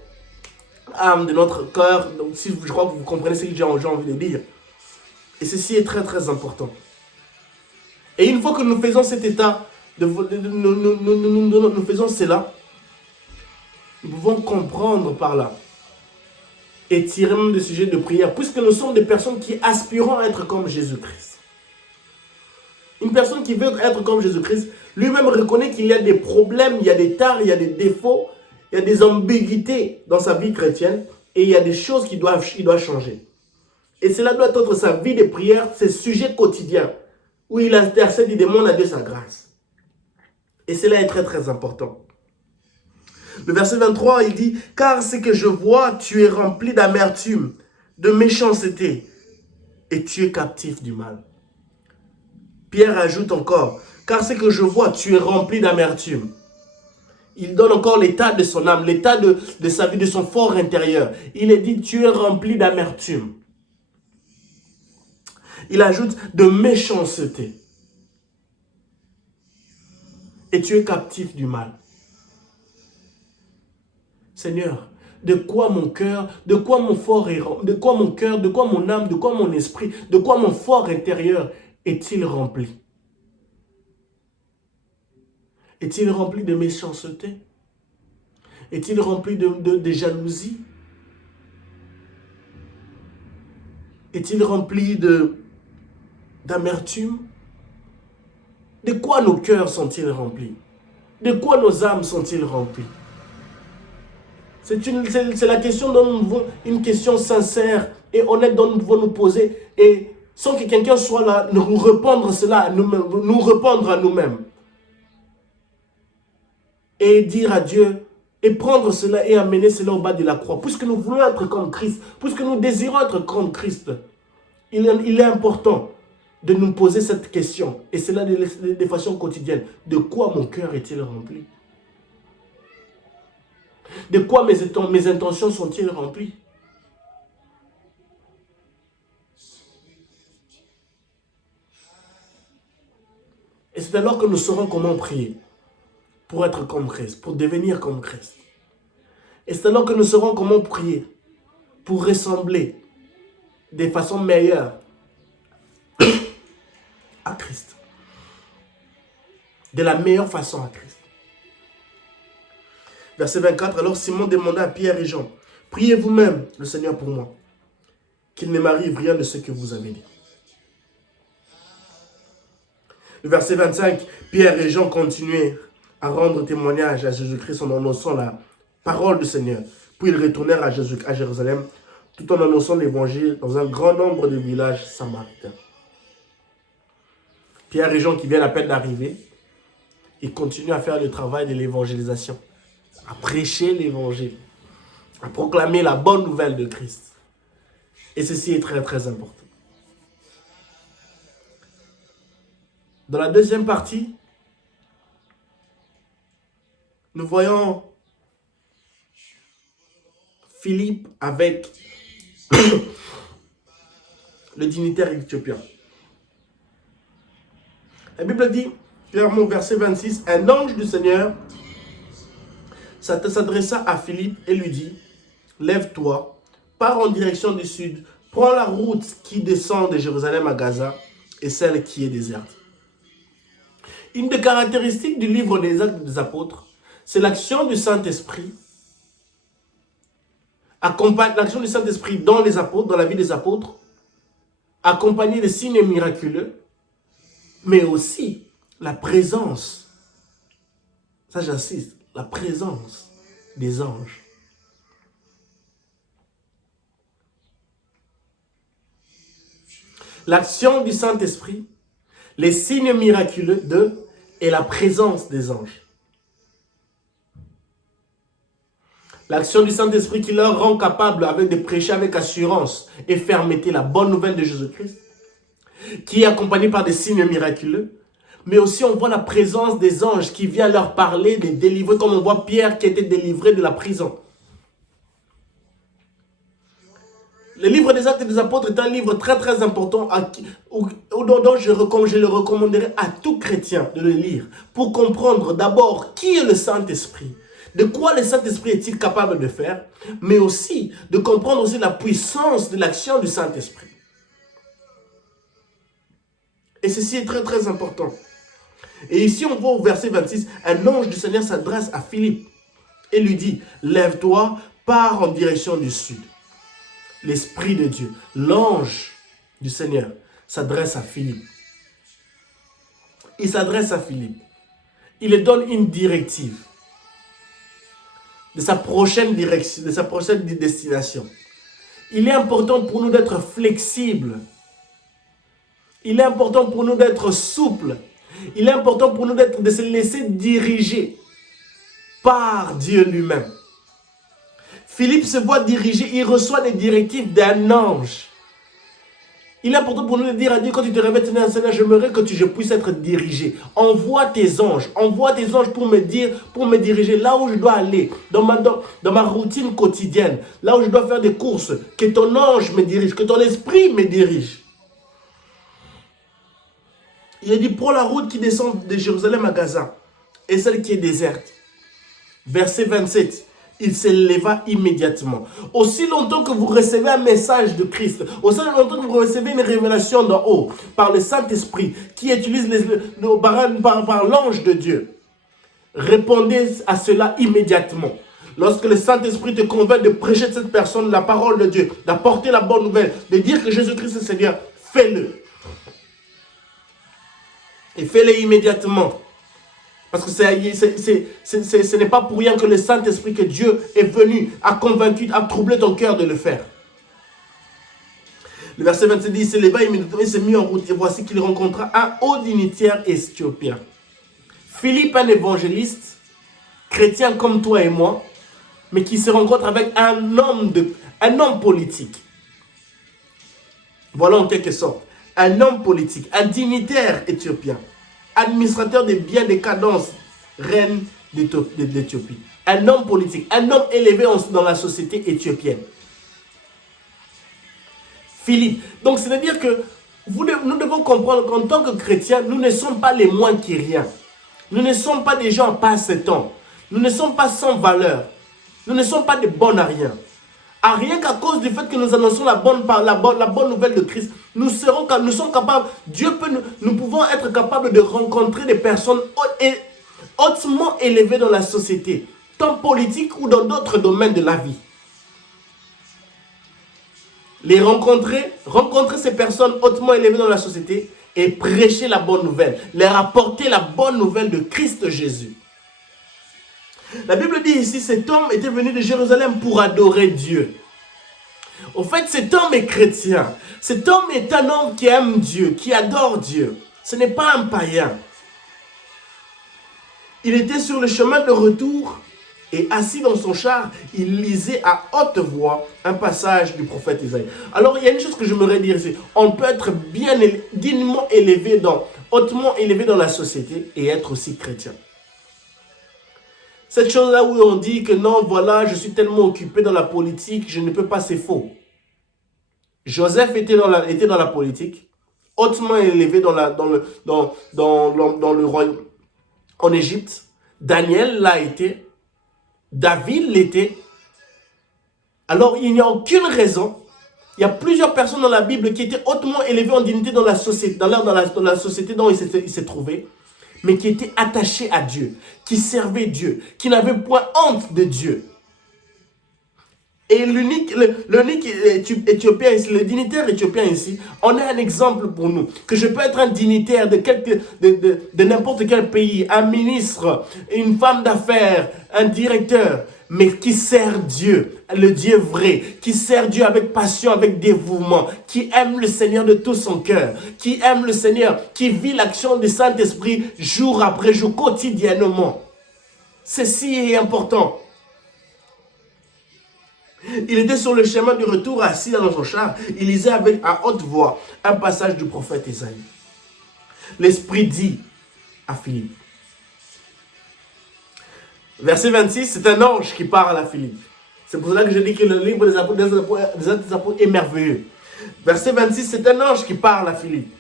âme, de notre cœur. Donc, si je crois que vous comprenez ce que j'ai envie de dire. Et ceci est très très important. Et une fois que nous faisons cet état, nous faisons cela, nous pouvons comprendre par là et tirer même des sujets de prière, puisque nous sommes des personnes qui aspirons à être comme Jésus-Christ. Une personne qui veut être comme Jésus-Christ, lui-même reconnaît qu'il y a des problèmes, il y a des tares, il y a des défauts, il y a des ambiguïtés dans sa vie chrétienne et il y a des choses qu'il doit changer. Et cela doit être sa vie de prière, ses sujets quotidiens, où il intercède, il demande à Dieu sa grâce. Et cela est très très important. Le verset 23, il dit, « Car ce que je vois, tu es rempli d'amertume, de méchanceté, et tu es captif du mal. » Pierre ajoute encore, « Car ce que je vois, tu es rempli d'amertume. » Il donne encore l'état de son âme, l'état de sa vie, de son fort intérieur. Il est dit, « Tu es rempli d'amertume. » Il ajoute, « de méchanceté. » Et tu es captif du mal. Seigneur, de quoi mon cœur, de quoi mon fort de quoi mon cœur, de quoi mon âme, de quoi mon esprit, de quoi mon fort intérieur est-il rempli? Est-il rempli de méchanceté? Est-il rempli de jalousie? Est-il rempli d'amertume? De quoi nos cœurs sont-ils remplis? De quoi nos âmes sont-ils remplies? C'est la question dont nous devons, une question sincère et honnête dont nous devons nous poser, et sans que quelqu'un soit là, nous répondre cela, nous répondre à nous-mêmes. Et dire à Dieu, et prendre cela et amener cela au bas de la croix. Puisque nous voulons être comme Christ, puisque nous désirons être comme Christ, il est important de nous poser cette question, et cela de façon quotidienne. De quoi mon cœur est-il rempli? De quoi mes intentions sont-ils remplies? Et c'est alors que nous saurons comment prier pour être comme Christ, pour devenir comme Christ. Et c'est alors que nous saurons comment prier pour ressembler de façon meilleure à Christ. De la meilleure façon à Christ. Verset 24, alors Simon demanda à Pierre et Jean, priez vous-même le Seigneur pour moi, qu'il ne m'arrive rien de ce que vous avez dit. Le verset 25, Pierre et Jean continuaient à rendre témoignage à Jésus-Christ en annonçant la parole du Seigneur. Puis ils retournèrent à Jérusalem, tout en annonçant l'évangile dans un grand nombre de villages samaritains. Pierre et Jean qui viennent à peine d'arriver, ils continuent à faire le travail de l'évangélisation, à prêcher l'évangile, à proclamer la bonne nouvelle de Christ. Et ceci est très très important. Dans la deuxième partie, nous voyons Philippe avec le dignitaire éthiopien. La Bible dit, clairement, verset 26, un ange du Seigneur s'adressa à Philippe et lui dit, lève-toi, pars en direction du sud, prends la route qui descend de Jérusalem à Gaza et celle qui est déserte. Une des caractéristiques du livre des Actes des Apôtres, c'est l'action du Saint-Esprit. L'action du Saint-Esprit dans les apôtres, dans la vie des apôtres, accompagnée de signes miraculeux, mais aussi la présence, ça j'insiste, la présence des anges. L'action du Saint-Esprit, les signes miraculeux et la présence des anges. L'action du Saint-Esprit qui leur rend capable de prêcher avec assurance et fermeté la bonne nouvelle de Jésus-Christ, qui est accompagnée par des signes miraculeux, mais aussi on voit la présence des anges qui vient leur parler, les délivrer, comme on voit Pierre qui était délivré de la prison. Le livre des Actes des Apôtres est un livre très très important dont je le recommanderais à tout chrétien de le lire pour comprendre d'abord qui est le Saint-Esprit, de quoi le Saint-Esprit est-il capable de faire, mais aussi de comprendre aussi la puissance de l'action du Saint-Esprit. Et ceci est très très important. Et ici on voit au verset 26, un ange du Seigneur s'adresse à Philippe et lui dit, lève-toi, pars en direction du sud. L'Esprit de Dieu, l'ange du Seigneur s'adresse à Philippe. Il s'adresse à Philippe. Il lui donne une directive de sa prochaine direction, de sa prochaine destination. Il est important pour nous d'être flexibles. Il est important pour nous d'être souples. Il est important pour nous de se laisser diriger par Dieu lui-même. Philippe se voit diriger, il reçoit des directives d'un ange. Il est important pour nous de dire à Dieu, quand tu te réveilles, Seigneur, j'aimerais que je puisse être dirigé. Envoie tes anges pour me diriger là où je dois aller, dans ma routine quotidienne, là où je dois faire des courses, que ton ange me dirige, que ton esprit me dirige. Il a dit, prends la route qui descend de Jérusalem à Gaza et celle qui est déserte. Verset 27. Il se leva immédiatement. Aussi longtemps que vous recevez un message de Christ, aussi longtemps que vous recevez une révélation d'en haut, par le Saint-Esprit, qui utilise par l'ange de Dieu, répondez à cela immédiatement. Lorsque le Saint-Esprit te convainc de prêcher de cette personne la parole de Dieu, d'apporter la bonne nouvelle, de dire que Jésus-Christ est Seigneur, fais-le. Et fais-le immédiatement. Parce que ce n'est pas pour rien que le Saint-Esprit, que Dieu est venu, a convaincu, a troublé ton cœur de le faire. Le verset 27 dit, il se leva immédiatement, il s'est mis en route. Et voici qu'il rencontra un haut dignitaire éthiopien. Philippe, un évangéliste, chrétien comme toi et moi, mais qui se rencontre avec un homme politique. Voilà en quelque sorte. Un homme politique, un dignitaire éthiopien, administrateur des biens des cadences, reine d'Éthiopie. un homme politique, un homme élevé dans la société éthiopienne. Philippe. Donc, c'est-à-dire que nous devons comprendre qu'en tant que chrétiens, nous ne sommes pas les moins qui rien. Nous ne sommes pas des gens pas ce temps. Nous ne sommes pas sans valeur. Nous ne sommes pas des bons à rien. À rien qu'à cause du fait que nous annonçons la bonne nouvelle de Christ, nous sommes capables, nous pouvons être capables de rencontrer des personnes hautement élevées dans la société, tant politique ou dans d'autres domaines de la vie. Rencontrer ces personnes hautement élevées dans la société et prêcher la bonne nouvelle, leur apporter la bonne nouvelle de Christ Jésus. La Bible dit ici, cet homme était venu de Jérusalem pour adorer Dieu. Au fait, cet homme est chrétien. Cet homme est un homme qui aime Dieu, qui adore Dieu. Ce n'est pas un païen. Il était sur le chemin de retour et assis dans son char, il lisait à haute voix un passage du prophète Isaïe. Alors, il y a une chose que j'aimerais dire ici. On peut être dignement hautement élevé dans la société et être aussi chrétien. Cette chose-là où on dit que non, voilà, je suis tellement occupé dans la politique, je ne peux pas, c'est faux. Joseph était dans la politique, hautement élevé dans le royaume, en Égypte. Daniel l'a été, David l'était. Alors, il n'y a aucune raison. Il y a plusieurs personnes dans la Bible qui étaient hautement élevées en dignité dans la société, dans la société dont il s'est trouvé, mais qui étaient attachés à Dieu, qui servaient Dieu, qui n'avaient point honte de Dieu. Et l'unique éthiopien ici, le dignitaire éthiopien ici, on est un exemple pour nous. Que je peux être un dignitaire de n'importe quel pays, un ministre, une femme d'affaires, un directeur, mais qui sert Dieu, le Dieu vrai, qui sert Dieu avec passion, avec dévouement, qui aime le Seigneur de tout son cœur, qui aime le Seigneur, qui vit l'action du Saint-Esprit jour après jour, quotidiennement. Ceci est important. Il était sur le chemin du retour, assis dans son char. Il lisait à haute voix un passage du prophète Isaïe. L'Esprit dit à Philippe. Verset 26, c'est un ange qui parle à Philippe. C'est pour cela que je dis que le livre des apôtres est merveilleux. Verset 26, c'est un ange qui parle à Philippe.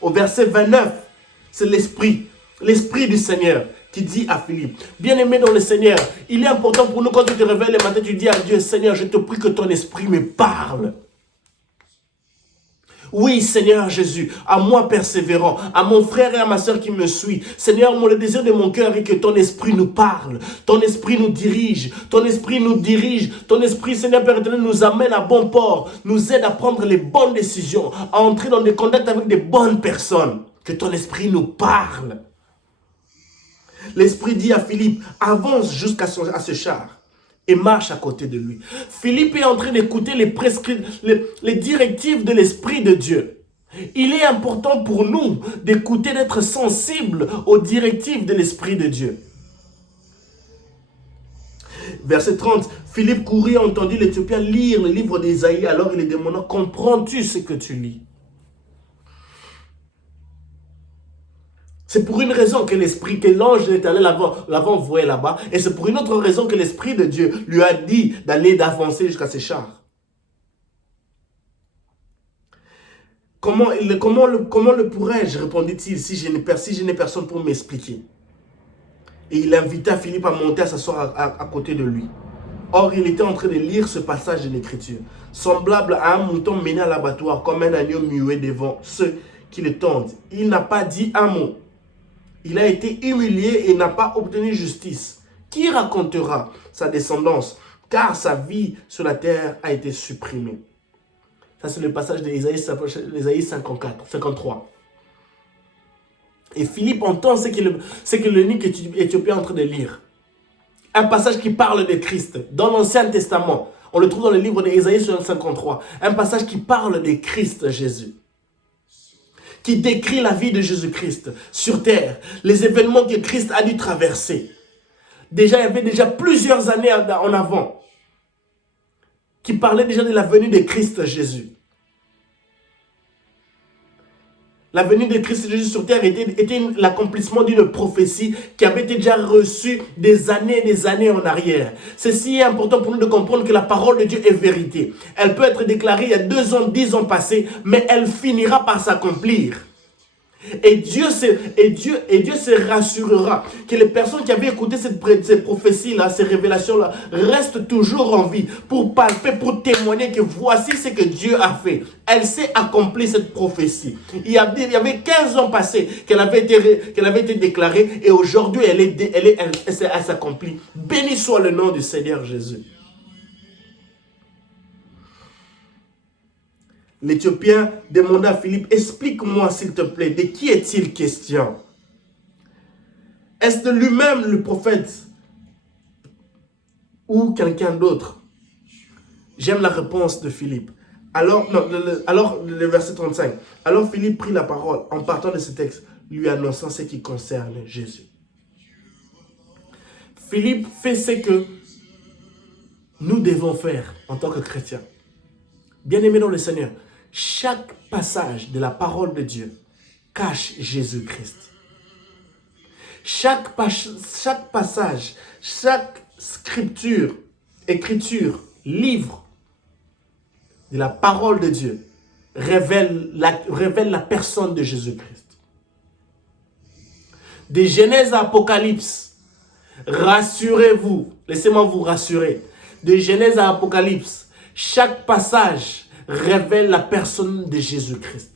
Au verset 29, c'est l'Esprit du Seigneur qui dit à Philippe, bien-aimé dans le Seigneur, il est important pour nous quand tu te réveilles le matin, tu dis à Dieu, Seigneur, je te prie que ton esprit me parle. Oui, Seigneur Jésus, à moi persévérant, à mon frère et à ma soeur qui me suit. Seigneur, le désir de mon cœur est que ton esprit nous parle, ton esprit nous dirige, ton esprit, Seigneur Père éternel, nous amène à bon port, nous aide à prendre les bonnes décisions, à entrer dans des contacts avec des bonnes personnes. Que ton esprit nous parle. L'Esprit dit à Philippe, avance jusqu'à ce char et marche à côté de lui. Philippe est en train d'écouter les directives de l'Esprit de Dieu. Il est important pour nous d'écouter, d'être sensibles aux directives de l'Esprit de Dieu. Verset 30, Philippe courut et entendit l'Éthiopien lire le livre d'Ésaïe. Alors il lui demanda, comprends-tu ce que tu lis? C'est pour une raison que l'ange de l'Éternel l'avait envoyé là-bas. Et c'est pour une autre raison que l'Esprit de Dieu lui a dit d'avancer jusqu'à ses chars. Comment le pourrais-je, répondit-il, si je n'ai personne pour m'expliquer? Et il invita Philippe à monter, à s'asseoir à côté de lui. Or, il était en train de lire ce passage de l'Écriture. Semblable à un mouton mené à l'abattoir, comme un agneau muet devant ceux qui le tendent. Il n'a pas dit un mot. Il a été humilié et n'a pas obtenu justice. Qui racontera sa descendance? Car sa vie sur la terre a été supprimée. Ça, c'est le passage d'Ésaïe 53. Et Philippe entend ce que l'unique éthiopien est en train de lire. Un passage qui parle de Christ. Dans l'Ancien Testament, on le trouve dans le livre d'Ésaïe 53. Un passage qui parle de Christ Jésus. Qui décrit la vie de Jésus-Christ sur terre, les événements que Christ a dû traverser. Déjà, il y avait déjà plusieurs années en avant qui parlaient déjà de la venue de Christ Jésus. La venue de Christ Jésus sur terre était l'accomplissement d'une prophétie qui avait été déjà reçue des années en arrière. Ceci est important pour nous de comprendre que la parole de Dieu est vérité. Elle peut être déclarée il y a 2 ans, 10 ans passés, mais elle finira par s'accomplir. Et Dieu se rassurera que les personnes qui avaient écouté ces prophéties-là, ces révélations-là, restent toujours en vie pour palper, pour témoigner que voici ce que Dieu a fait. Elle s'est accomplie cette prophétie. Il y avait 15 ans passés qu'elle avait été déclarée et aujourd'hui elle s'accomplit. Béni soit le nom du Seigneur Jésus. L'Éthiopien demanda à Philippe, explique-moi s'il te plaît, de qui est-il question? Est-ce de lui-même le prophète ou quelqu'un d'autre? J'aime la réponse de Philippe. Alors, le verset 35. Alors Philippe prit la parole en partant de ce texte, lui annonçant ce qui concerne Jésus. Philippe fait ce que nous devons faire en tant que chrétiens. Bien-aimés dans le Seigneur, chaque passage de la parole de Dieu cache Jésus-Christ. Chaque passage, chaque écriture, livre de la parole de Dieu révèle la personne de Jésus-Christ. De Genèse à Apocalypse, rassurez-vous, laissez-moi vous rassurer. De Genèse à Apocalypse, chaque passage révèle la personne de Jésus-Christ.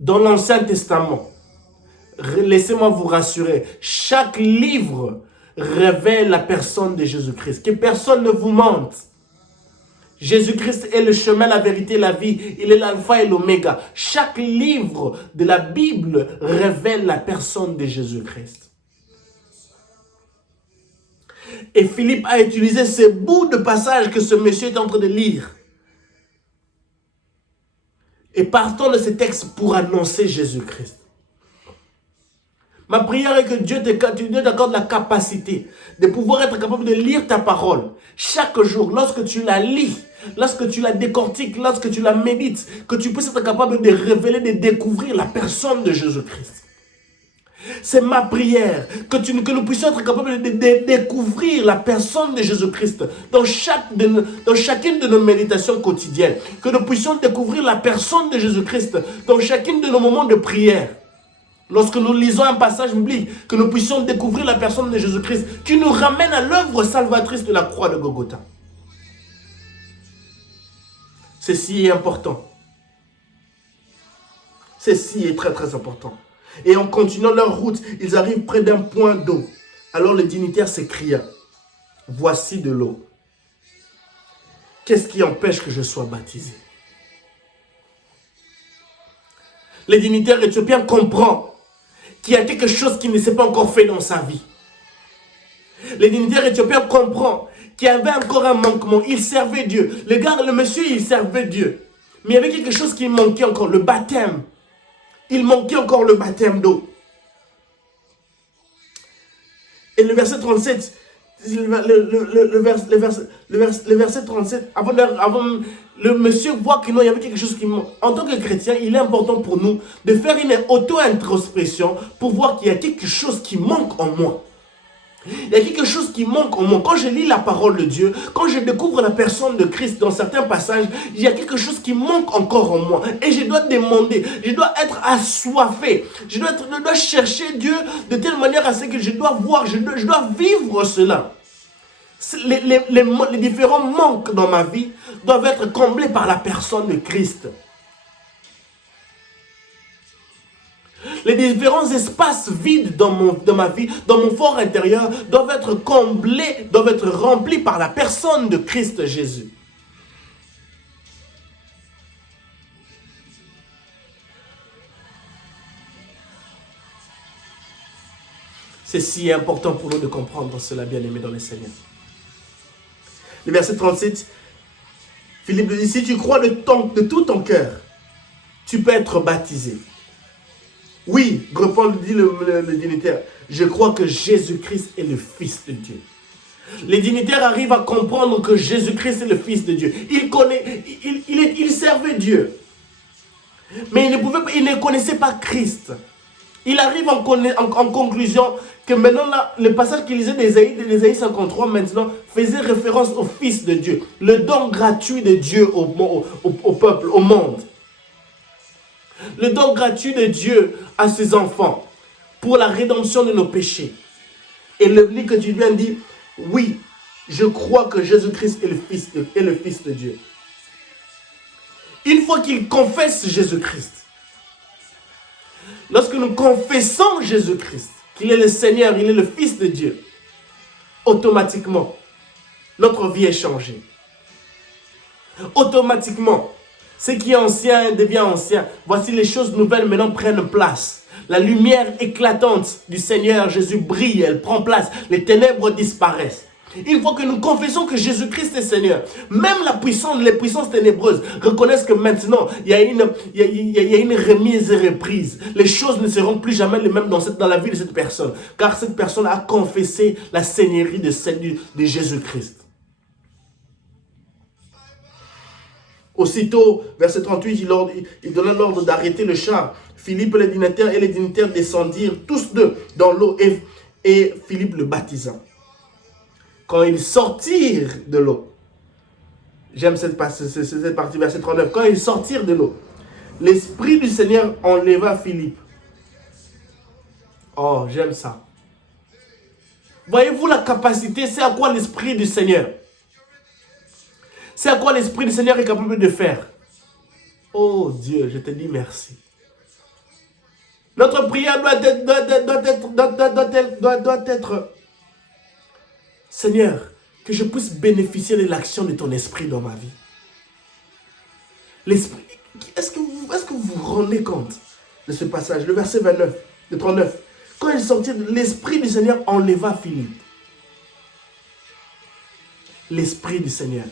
Dans l'Ancien Testament, laissez-moi vous rassurer, chaque livre révèle la personne de Jésus-Christ. Que personne ne vous mente. Jésus-Christ est le chemin, la vérité, la vie. Il est l'alpha et l'oméga. Chaque livre de la Bible révèle la personne de Jésus-Christ. Et Philippe a utilisé ce bout de passage que ce monsieur est en train de lire. Et partant de ce texte pour annoncer Jésus-Christ. Ma prière est que Dieu t'accorde la capacité de pouvoir être capable de lire ta parole. Chaque jour, lorsque tu la lis, lorsque tu la décortiques, lorsque tu la médites, que tu puisses être capable de révéler, de découvrir la personne de Jésus-Christ. C'est ma prière, que nous puissions être capables de découvrir la personne de Jésus-Christ dans chacune de nos méditations quotidiennes. Que nous puissions découvrir la personne de Jésus-Christ dans chacune de nos moments de prière. Lorsque nous lisons un passage biblique, que nous puissions découvrir la personne de Jésus-Christ qui nous ramène à l'œuvre salvatrice de la croix de Golgotha. Ceci est important. Ceci est très très important. Et en continuant leur route, ils arrivent près d'un point d'eau. Alors le dignitaire s'écria, « Voici de l'eau. Qu'est-ce qui empêche que je sois baptisé ?» Le dignitaire éthiopien comprend qu'il y a quelque chose qui ne s'est pas encore fait dans sa vie. Le dignitaire éthiopien comprend qu'il y avait encore un manquement. Il servait Dieu. Le monsieur, il servait Dieu. Mais il y avait quelque chose qui manquait encore, le baptême. Il manquait encore le baptême d'eau. Et le verset 37, le verset 37, avant le monsieur voit qu'il y avait quelque chose qui manque. En tant que chrétien, il est important pour nous de faire une auto-introspection pour voir qu'il y a quelque chose qui manque en moi. Il y a quelque chose qui manque en moi. Quand je lis la parole de Dieu, quand je découvre la personne de Christ dans certains passages, il y a quelque chose qui manque encore en moi. Et je dois demander, je dois être assoiffé. Je dois chercher Dieu de telle manière à ce que je dois voir, je dois vivre cela. Les différents manques dans ma vie doivent être comblés par la personne de Christ. Les différents espaces vides dans ma vie, dans mon fort intérieur, doivent être comblés, doivent être remplis par la personne de Christ Jésus. C'est si important pour nous de comprendre cela, bien-aimés dans le Seigneur. Le verset 37, Philippe dit, si tu crois de tout ton cœur, tu peux être baptisé. Oui, dit le dignitaire, je crois que Jésus-Christ est le Fils de Dieu. Les dignitaires arrivent à comprendre que Jésus-Christ est le Fils de Dieu. Il servait Dieu. Mais il ne connaissait pas Christ. Il arrive en conclusion que maintenant, là, le passage qu'il lisait d'Ésaïe 53 maintenant faisait référence au Fils de Dieu, le don gratuit de Dieu au peuple, au monde. Le don gratuit de Dieu à ses enfants pour la rédemption de nos péchés. Et le livre que tu viens dit, oui, je crois que Jésus-Christ est le Fils de Dieu. Une fois qu'il confesse Jésus-Christ, lorsque nous confessons Jésus-Christ, qu'il est le Seigneur, il est le Fils de Dieu, automatiquement, notre vie est changée. Automatiquement, ce qui est ancien devient ancien. Voici les choses nouvelles maintenant prennent place. La lumière éclatante du Seigneur Jésus brille, elle prend place. Les ténèbres disparaissent. Une fois que nous confessons que Jésus-Christ est Seigneur, même les puissances ténébreuses reconnaissent que maintenant, il y a une remise et reprise. Les choses ne seront plus jamais les mêmes dans la vie de cette personne. Car cette personne a confessé la seigneurie de Jésus-Christ. Aussitôt, verset 38, il donna l'ordre d'arrêter le char. Philippe et les dignitaires descendirent tous deux dans l'eau et Philippe le baptisa. Quand ils sortirent de l'eau, j'aime cette partie, verset 39, quand ils sortirent de l'eau, l'Esprit du Seigneur enleva Philippe. Oh, j'aime ça. Voyez-vous la capacité, c'est à quoi l'Esprit du Seigneur? C'est à quoi l'Esprit du Seigneur est capable de faire. Oh Dieu, je te dis merci. Notre prière doit être Seigneur, que je puisse bénéficier de l'action de ton esprit dans ma vie. L'esprit, est-ce que vous vous rendez compte de ce passage, le verset 29, le 39. Quand il sortit, l'Esprit du Seigneur enleva Philippe. L'Esprit du Seigneur.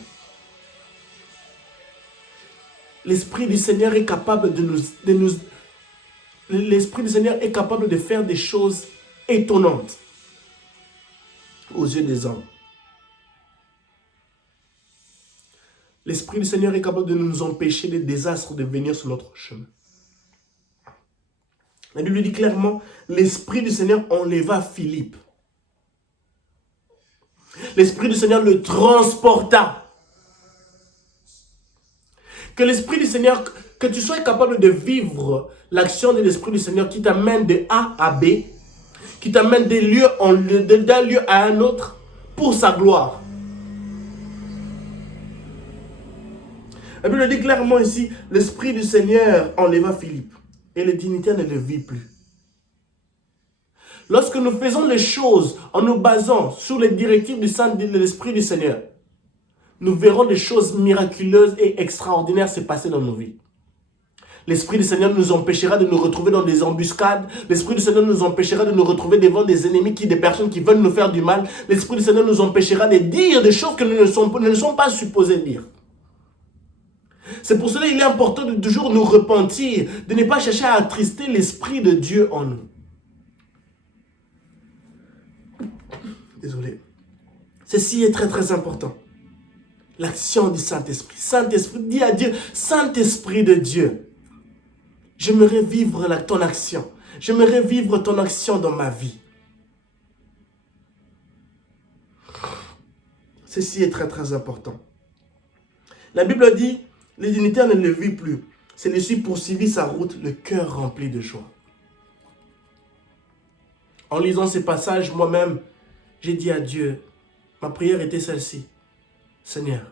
L'Esprit du Seigneur est capable l'Esprit du Seigneur est capable de faire des choses étonnantes aux yeux des hommes. L'Esprit du Seigneur est capable de nous empêcher des désastres de venir sur notre chemin. La Bible dit clairement, l'Esprit du Seigneur enleva Philippe. L'Esprit du Seigneur le transporta. Que l'Esprit du Seigneur, que tu sois capable de vivre l'action de l'Esprit du Seigneur qui t'amène de A à B, qui t'amène d'un lieu à un autre pour sa gloire. La Bible dit clairement ici, l'Esprit du Seigneur enleva Philippe et les dignitaires ne le vit plus. Lorsque nous faisons les choses en nous basant sur les directives de l'Esprit du Seigneur, nous verrons des choses miraculeuses et extraordinaires se passer dans nos vies. L'Esprit du Seigneur nous empêchera de nous retrouver dans des embuscades. L'Esprit du Seigneur nous empêchera de nous retrouver devant des ennemis, des personnes qui veulent nous faire du mal. L'Esprit du Seigneur nous empêchera de dire des choses que nous ne sommes pas supposés dire. C'est pour cela qu'il est important de toujours nous repentir, de ne pas chercher à attrister l'Esprit de Dieu en nous. Désolé. Ceci est très très important. L'action du Saint-Esprit. Saint-Esprit, dis à Dieu, Saint-Esprit de Dieu, j'aimerais vivre ton action. J'aimerais vivre ton action dans ma vie. Ceci est très très important. La Bible dit, les dignitaires ne le vit plus. Celui-ci poursuivit sa route, le cœur rempli de joie. En lisant ces passages, moi-même, j'ai dit à Dieu, ma prière était celle-ci. Seigneur,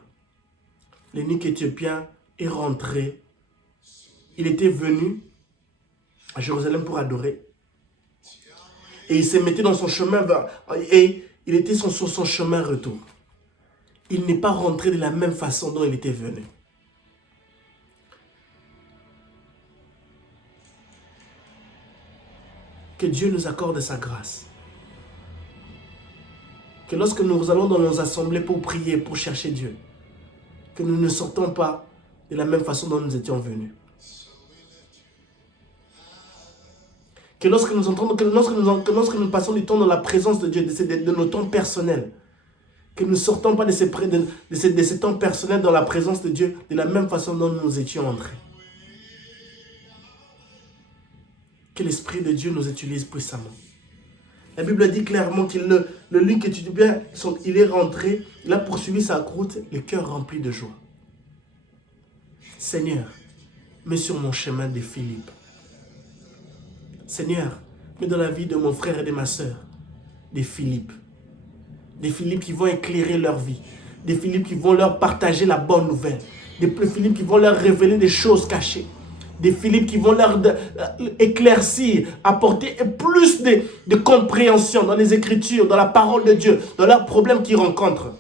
l'eunuque éthiopien est rentré. Il était venu à Jérusalem pour adorer. Et il se mettait dans son chemin et il était sur son chemin retour. Il n'est pas rentré de la même façon dont il était venu. Que Dieu nous accorde sa grâce. Que lorsque nous allons dans nos assemblées pour prier, pour chercher Dieu, que nous ne sortons pas de la même façon dont nous étions venus. Que lorsque nous passons du temps dans la présence de Dieu, de nos temps personnels, que nous ne sortons pas de ces temps personnels dans la présence de Dieu de la même façon dont nous étions entrés. Que l'Esprit de Dieu nous utilise puissamment. La Bible dit clairement que le lion que tu dis bien, il est rentré, il a poursuivi sa route, le cœur rempli de joie. Seigneur, mets sur mon chemin des Philippe. Seigneur, mets dans la vie de mon frère et de ma soeur des Philippe. Des Philippe qui vont éclairer leur vie. Des Philippe qui vont leur partager la bonne nouvelle. Des Philippe qui vont leur révéler des choses cachées. Des Philippe qui vont leur éclaircir, apporter plus de compréhension dans les Écritures, dans la parole de Dieu, dans leurs problèmes qu'ils rencontrent.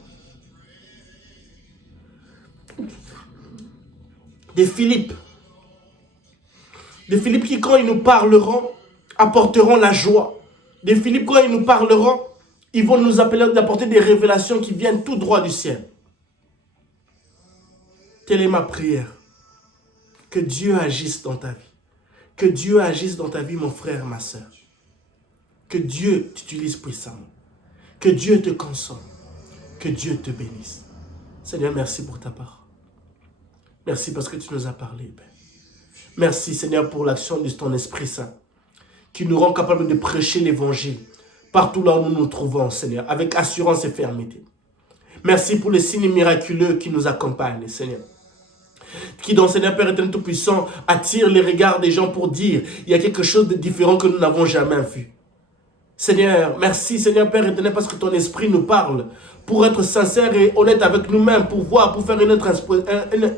Des Philippe qui, quand ils nous parleront, apporteront la joie. Des Philippe, quand ils nous parleront, ils vont nous appeler d'apporter des révélations qui viennent tout droit du ciel. Telle est ma prière. Que Dieu agisse dans ta vie. Que Dieu agisse dans ta vie, mon frère, ma soeur. Que Dieu t'utilise puissamment. Que Dieu te console. Que Dieu te bénisse. Seigneur, merci pour ta parole. Merci parce que tu nous as parlé, Père. Merci, Seigneur, pour l'action de ton Esprit Saint, qui nous rend capables de prêcher l'Évangile partout là où nous nous trouvons, Seigneur, avec assurance et fermeté. Merci pour les signes miraculeux qui nous accompagnent, Seigneur. Qui, dans Seigneur Père éternel tout-puissant, attire les regards des gens pour dire il y a quelque chose de différent que nous n'avons jamais vu. Seigneur, merci Seigneur Père éternel parce que ton esprit nous parle pour être sincère et honnête avec nous-mêmes, pour voir, pour faire une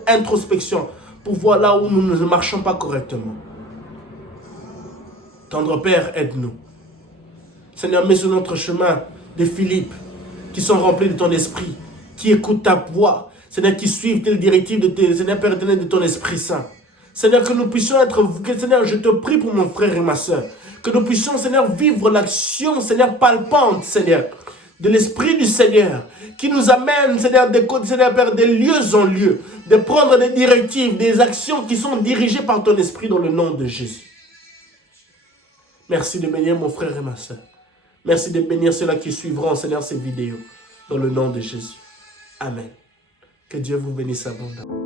introspection, pour voir là où nous ne marchons pas correctement. Tendre Père, aide-nous. Seigneur, mets sur notre chemin des Philippe qui sont remplis de ton esprit, qui écoutent ta voix, Seigneur, qui suivent les directives de Seigneur Père éternel, de ton Esprit Saint. Seigneur, que nous puissions être, Seigneur, je te prie pour mon frère et ma soeur, que nous puissions, Seigneur, vivre l'action, Seigneur, palpante, Seigneur, de l'Esprit du Seigneur, qui nous amène, Seigneur, Seigneur Père, des lieux en lieu, de prendre des directives, des actions qui sont dirigées par ton Esprit dans le nom de Jésus. Merci de bénir mon frère et ma soeur. Merci de bénir ceux-là qui suivront, Seigneur, ces vidéos, dans le nom de Jésus. Amen. Que Dieu vous bénisse abondamment.